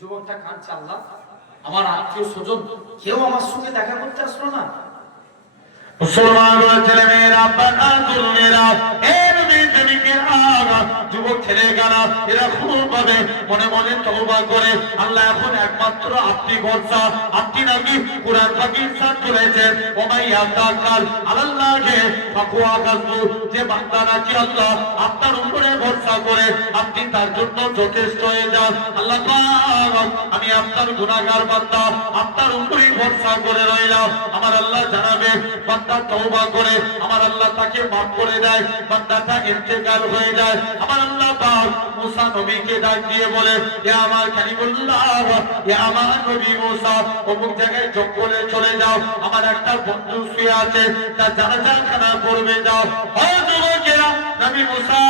যুবকটা কাঁদছে, আল্লাহ আমার আত্মীয় স্বজন কেউ আমার সঙ্গে দেখা করতে আসলো না। মুসলমান ছেলে মেয়েরা যুবক ছেলে গানা এরকম ভাবে মনে মনে তওবা করে আল্লাহ এখন একমাত্র আপনি ভরসা, আপনি নাকি কুরআন পাকিস্তান করেছেন ওমাই ইয়াতাকাল আল্লাহকে ফাকুয়া গাজু, যে বান্দা নাকি আল্লাহ আপনার উপরে ভরসা করে আপনি তার জন্য যথেষ্ট হয়ে যান। আল্লাহ পাক আমি আপনার গুনাহগার বান্দা, আপনার উপরে ভরসা করে রইলাম। আমার আল্লাহ জানাবে বান্দা তওবা করে আমার আল্লাহ তাকে maaf করে দেয়, বান্দাটা ইন্তেকাল হয়ে যায়। আমার আল্লাহ পাক মুসা নবীকে ডাক দিয়ে বলে হে আমার কালিমুল্লাহ, হে আমার নবী মুসা অমুক জায়গায় জঙ্গলে চলে যাও, আমার একটা বন্ধু শুয়ে আছে তার জানাজা খানা করবে যাও। ও যুবকেরা নবী মুসা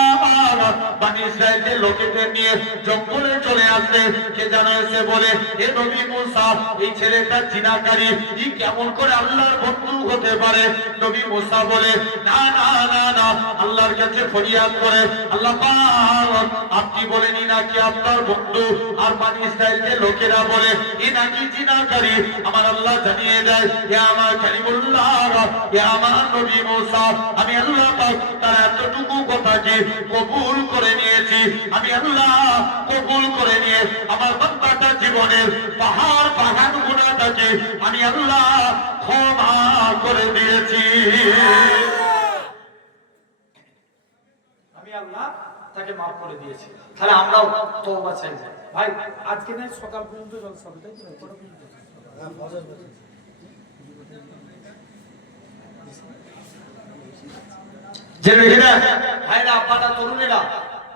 বনি ইসরাইলের লোকেদের নিয়ে জঙ্গলে চলে আসলে কে জানো এসে বলে, এ নবী মুসা এই ছেলেটা জিনাকারী, ই কেমন করে আল্লাহর বন্ধু হতে পারে? নবী মুসা বলে, না না না না, আল্লাহর কাছে ফরিয়াদ করে, আল্লাহ পাক আপনি বলেনি নাকি আপনার বন্ধু? আর বনি ইসরাইলের লোকেরা বলে, ই নাকি জিনাকারী। আমার আল্লাহ জানিয়ে দেয়, ইয়া আমার কালিমুল্লাহ, ইয়া আমার নবী মুসা, আমি আল্লাহ পাক তার এতটুকু কথাকে কবুল করে নিয়েছি। আমি আল্লাহ কবুল করে নিয়ে আমার বান্দাটার জীবনের পাহাড় পাহাড় গুনাহটাকে আমি আল্লাহ ক্ষমা করে দিয়েছি। আমি আল্লাহ তাকে মাফ করে দিয়েছি। তাহলে আমরাও তওবা চাই ভাই। আজকে না সকাল পর্যন্ত জলসা হবে, তাই তো? জেনেরা ভাইরা আপনারা তরুণেরা,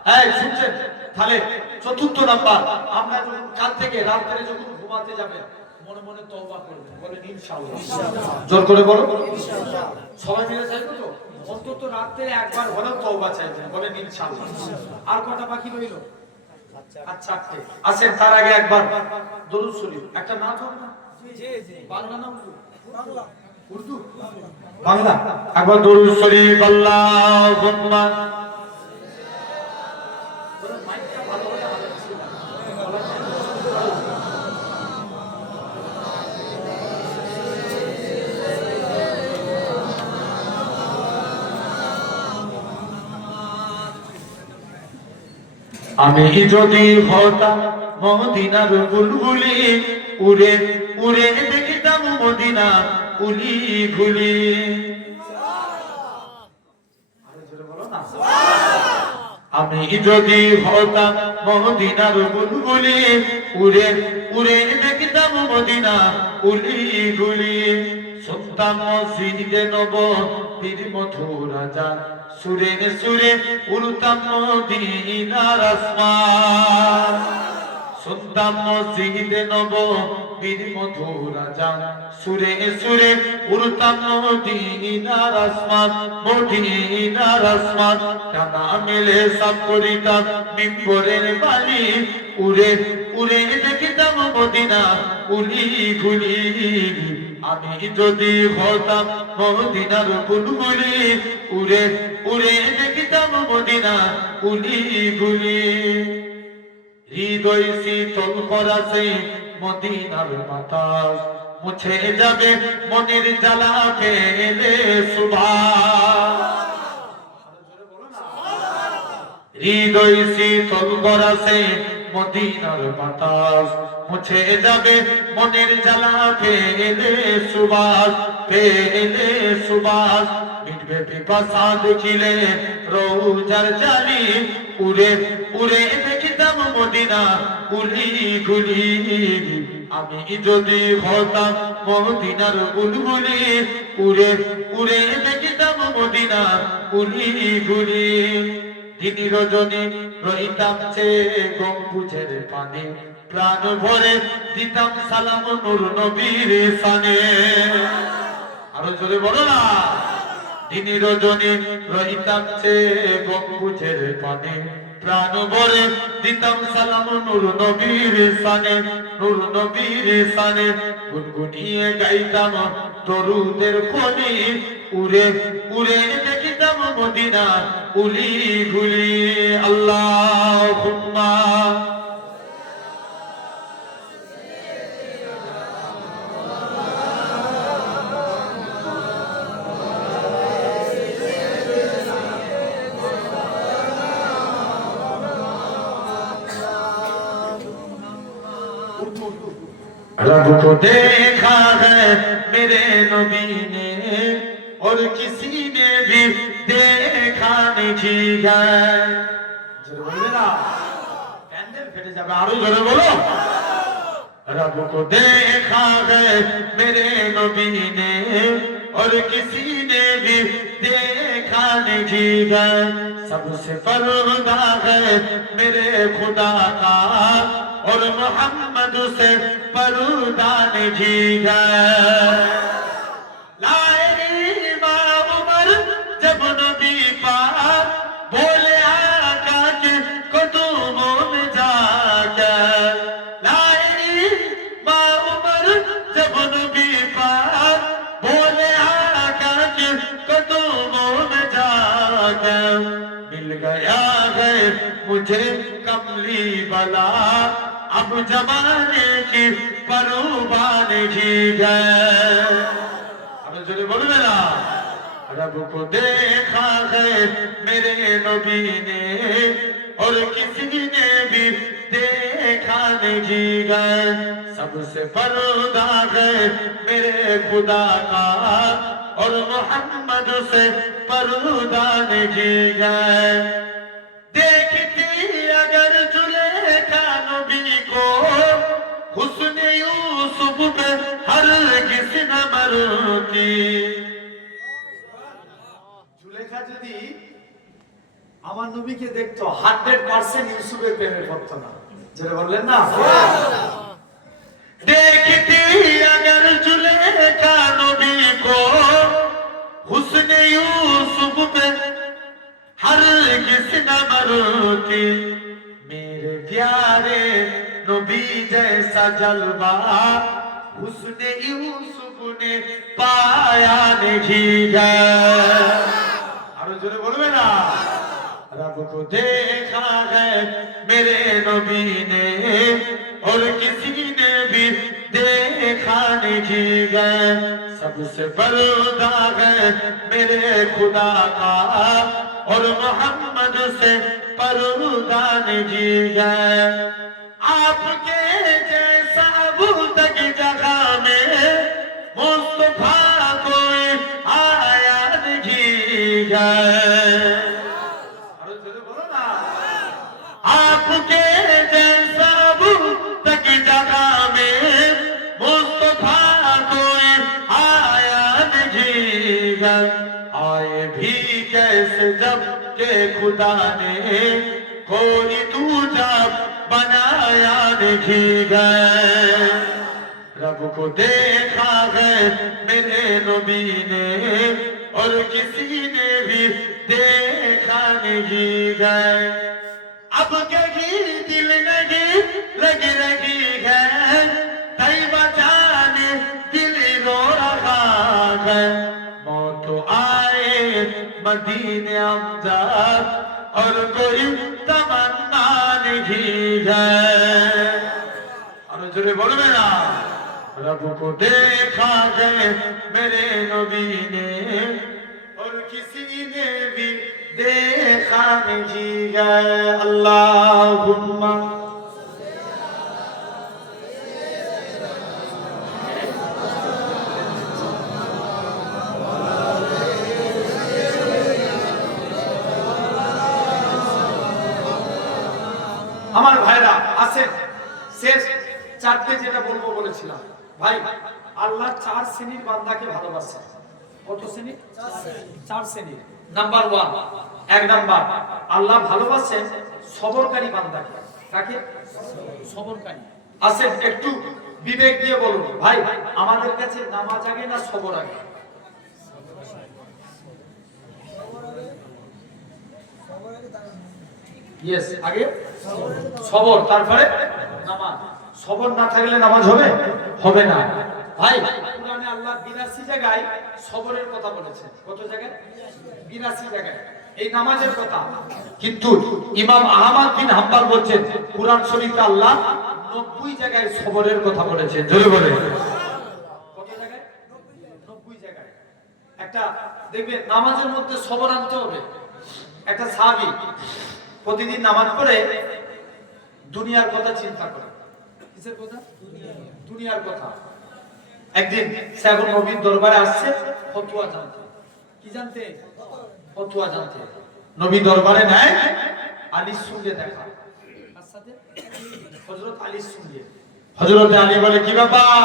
হ্যাঁ শুনছেন? তাহলে চতুর্থ নাম্বার, আমরা যখন কাল থেকে রাত্রে যখন ঘুমাতে যাবেন মনে মনে তওবা করবেন, বলেন ইনশাআল্লাহ। জোর করে বলো ইনশাআল্লাহ। সবাই মিলে চাইবো তো অন্তত রাত্রে একবার হলেও তওবা চাইবেন, বলেন ইনশাআল্লাহ। আর কটা বাকি রইল? আচ্ছা আসেন, তার আগে একবার দরুদ শরীফ একটা নাচ হোক না? জি জি। বাংলা না উর্দু? বাংলা। উর্দু? বাংলা। একবার দরুদ শরীফ আল্লাহুম্মা আমি যদি হতাম মদিনার বুলবুলি, উড়ে উড়ে দেখিতাম মদিনা উলি ঘুলি। আমি যদি হতাম মদিনার বুলবুলি, উড়ে উড়ে দেখিতাম মদিনা উলি ঘুলি। শুনতাম মসজিদে নববীর মধুর আযান, সুরে সুরে উড়তাম মদিনার আসমান। শুনতাম মসজিদে নববীর মধুর আযান, সুরে সুরে উড়তাম মদিনার আসমান, মদিনার আসমান। ডানা মেলে সাফ করিতাম মিম্বরের বালি, উড়ে উড়ে দেখিতাম মদিনা উলি ঘুলি। আমি যদি হতাম মদিনার বুলবুলি, উড়ে উড়ে দেখিতাম মদিনা উলি ঘুলি। হৃদয় শীতল করাছে মদিনার বাতাস, মুছে যাবে মনের জ্বালা পেলে সুভাষ। হৃদয় শীতল করাছে মদিনার বাতাস, মুছে যাবে মনের জ্বালা পেলে সুবাস, পেলে সুবাস। মিটবে পিপাসা দেখিলে রোজার জালি, উড়ে উড়ে দেখিতাম মদিনা উলি ঘুলি। আমি যদি হতাম মদিনার বুলবুলি, উড়ে উড়ে দেখিতাম মদিনা উলি ঘুলি। দিন রজনী রহিতাম সে গম্বুজের পানে, প্রাণ ভরে দিতাম সালাম নূর নবীর শানে। আরো জোরে বলো না। দিন রজনী রহিতাম সে গম্বুজের পানে, প্রাণ ভরে দিতাম সালাম নূর নবীর শানে, নূর নবীর শানে। গুনগুনিয়ে গাইতাম দরুদের খনি, উড়ে উড়ে দেখিতাম মদিনা উলি ঘুলি। আল্লাহুম্মা रब को देखा है मेरे नबी ने और किसी ने भी देखा नहीं है। जरूर बोले ना, कैंडल फेटे जाबे। आरो जोरे बोलो। रब को देखा है मेरे नबी ने और किसी ने भी देखा नहीं है। सबसे पर्दा है मेरे खुदा का और मोहम्मद से पर्दा नहीं है। लाए इमाम उमर जब नबी पाक मुझे कमली बला अब जमाने की परवान ही गए। अब जो बोलबे ना रब को देखा है मेरे नबी ने और किसी ने भी देखा नहीं गए। सबसे पर्दा है मेरे खुदा का और मोहम्मद से पर्दा नहीं गए। देखती अगर जुलेखा नबी को हुस्न यूसुफ पे हरगिज़ न मरती। जुलेखा যদি আমার নবীকে দেখতো 100% ইউসুফের প্রেমে পড়তো না। যেটা বললেন না, देखती अगर जुलेखा नबी को हुस्न यूसुफ पे हरगिज़ न मरती। मेरे प्यारे नबी जैसा जलवा हुस्न यूसुफ ने पाया नहीं है। आरो जोरे बोलबे ना रब को देखा है मेरे नबी ने और किसी ने भी देखा नहीं है। सबसे पर्दा है मेरे खुदा का और मोहम्मद से पर्दा नहीं है। आपके जैसा अबू तक जगह में मुस्तफा कोई आया नहीं है। आपके जैसा अबू तक जगह में मुस्तफा कोई आया नहीं है। आए भी कैसे जब के खुदा ने कोई दूजा बनाया नहीं गए। रब को देखा है मेरे नबी ने और किसी ने भी देखा नहीं गए। अब कहीं दिल नहीं लग रही है तैयबा जाने दिल रो रहा है। मौत आए मदीने अमजद और कोई तमन्ना नहीं है। और जोरे बोलबे ना रब को देखा है मेरे नबी ने और किसी ने भी देखा नहीं है। अल्लाहुम्मा আমার ভাইরা আছেন। শেষ চারটে যেটা বলবো বলেছিলাম ভাই, আল্লাহ 4 শ্রেণীর বান্দাকে ভালোবাসেন। কত শ্রেণী? 4 শ্রেণী। নাম্বার 1, 1 নাম্বার আল্লাহ ভালোবাসেন সবরকারী বান্দাকে। কাকে? সবরকারী। আসেন একটু বিবেক দিয়ে বলুন ভাই, আমাদের কাছে নামাজ আগে না সবর আগে? ইয়েস, আগে সবর, তারপরে নামাজ। সবর না থাকলে নামাজ হবে? হবে না ভাই। কুরআনে আল্লাহ 82 জায়গায় সবরের কথা বলেছেন। কত জায়গায়? 82 জায়গায় এই নামাজের কথা। কিন্তু ইমাম আহমদ বিন হাম্বল বলেন কুরআন শরীফে আল্লাহ 90 জায়গায় সবরের কথা বলেছেন। জোরে বলে কত জায়গায়? 90 জায়গায়। একটা দেখবেন নামাজের মধ্যে সবর আনতে হবে। একটা সাহাবী প্রতিদিন নামাজ পড়ে দুনিয়ার কথা চিন্তা করে। কিসের কথা? দুনিয়ার কথা। একদিন সে এখন নবীর দরবারে আসছে ফতোয়া জানতে। কি জানতে? ফতোয়া জানতে। নবী দরবারে নেয়, আলীর সঙ্গে দেখা। কার সাথে? হযরত আলীর সঙ্গে। হযরত আলী বলে কি ব্যাপার?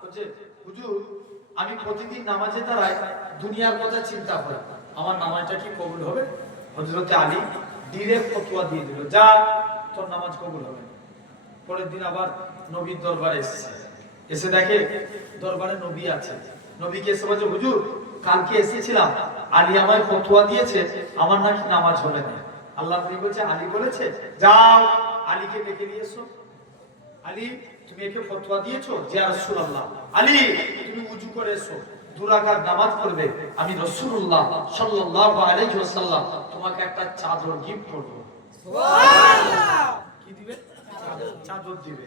বলছে হুজুর, আমি প্রতিদিন নামাজে দাঁড়াই, দুনিয়ার কথা চিন্তা করি, আমার নামাজটা কি কবুল হবে? হযরত আলী ডাইরেক্ট ফতোয়া দিয়ে দিল, যা তোর নামাজ কবুল হবে। পরের দিন আবার নবীর দরবারে এসেছে। এসে দেখে দরবারে নবী আছে। নবীকে এসে বলছে হুজুর, কালকে এসেছিলাম, আলী আমায় ফতোয়া দিয়েছে, আমার নাকি নামাজ হবে না। আল্লাহ নবী বলছে আলী বলেছে, যাও আলীকে ডেকে নিয়ে এসো। আলী, তুমি একে ফতোয়া দিয়েছো? যে রাসূলুল্লাহ। আলী, তুমি ওযু করে এসো, 2 রাকাত নামাজ পড়বে, আমি রাসূলুল্লাহ সাল্লাল্লাহু আলাইহি ওয়াসাল্লাম তোমাকে একটা চাদর গিফট করব। কি দিবে? চাদর দিবে।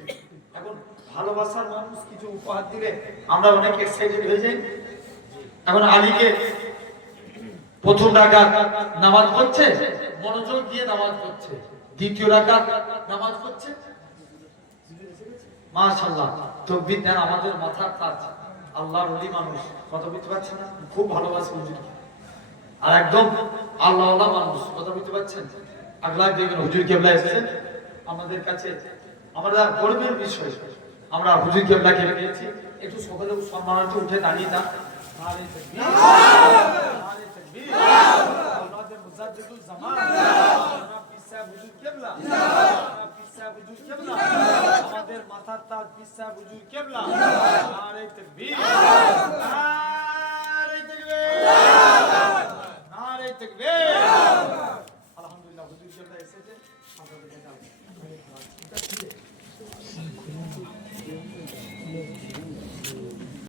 এখন ভালোবাসার মানুষ কিছু উপহার দিলে আমরা অনেক এক্সাইটেড হয়ে যাই। এখন আলীকে প্রথম রাকাত নামাজ পড়ছে, মনোযোগ দিয়ে নামাজ পড়ছে। দ্বিতীয় রাকাত নামাজ পড়ছে, মাশাআল্লাহ তাকবীর দেন। আমাদের মাথার তাজ, আল্লাহর ওলি মানুষ, কথা বুঝতে পারছেন না? খুব ভালোবাসে হুজুরকে, আর একদম আল্লাহওয়ালা মানুষ, কথা বুঝতে পারছেন? আগলায় দেখবেন হুজুর কেবলা এসেছেন আমাদের কাছে, আমরা গর্বের বিষয় আমরা হুজুর কেবলাকে পেয়েছি। একটু সকলে সম্মানার্থে উঠে দাঁড়িয়ে যান। নারে তাকবীর, নারে তাকবীর, আওলাদে মুজাদ্দিদুল জামান জনাব পীর সাহেব হুজুর কেবলা, জনাব পীর সাহেব হুজুর কেবলা, আমাদের মাথার তাজ পীর সাহেব হুজুর কেবলা।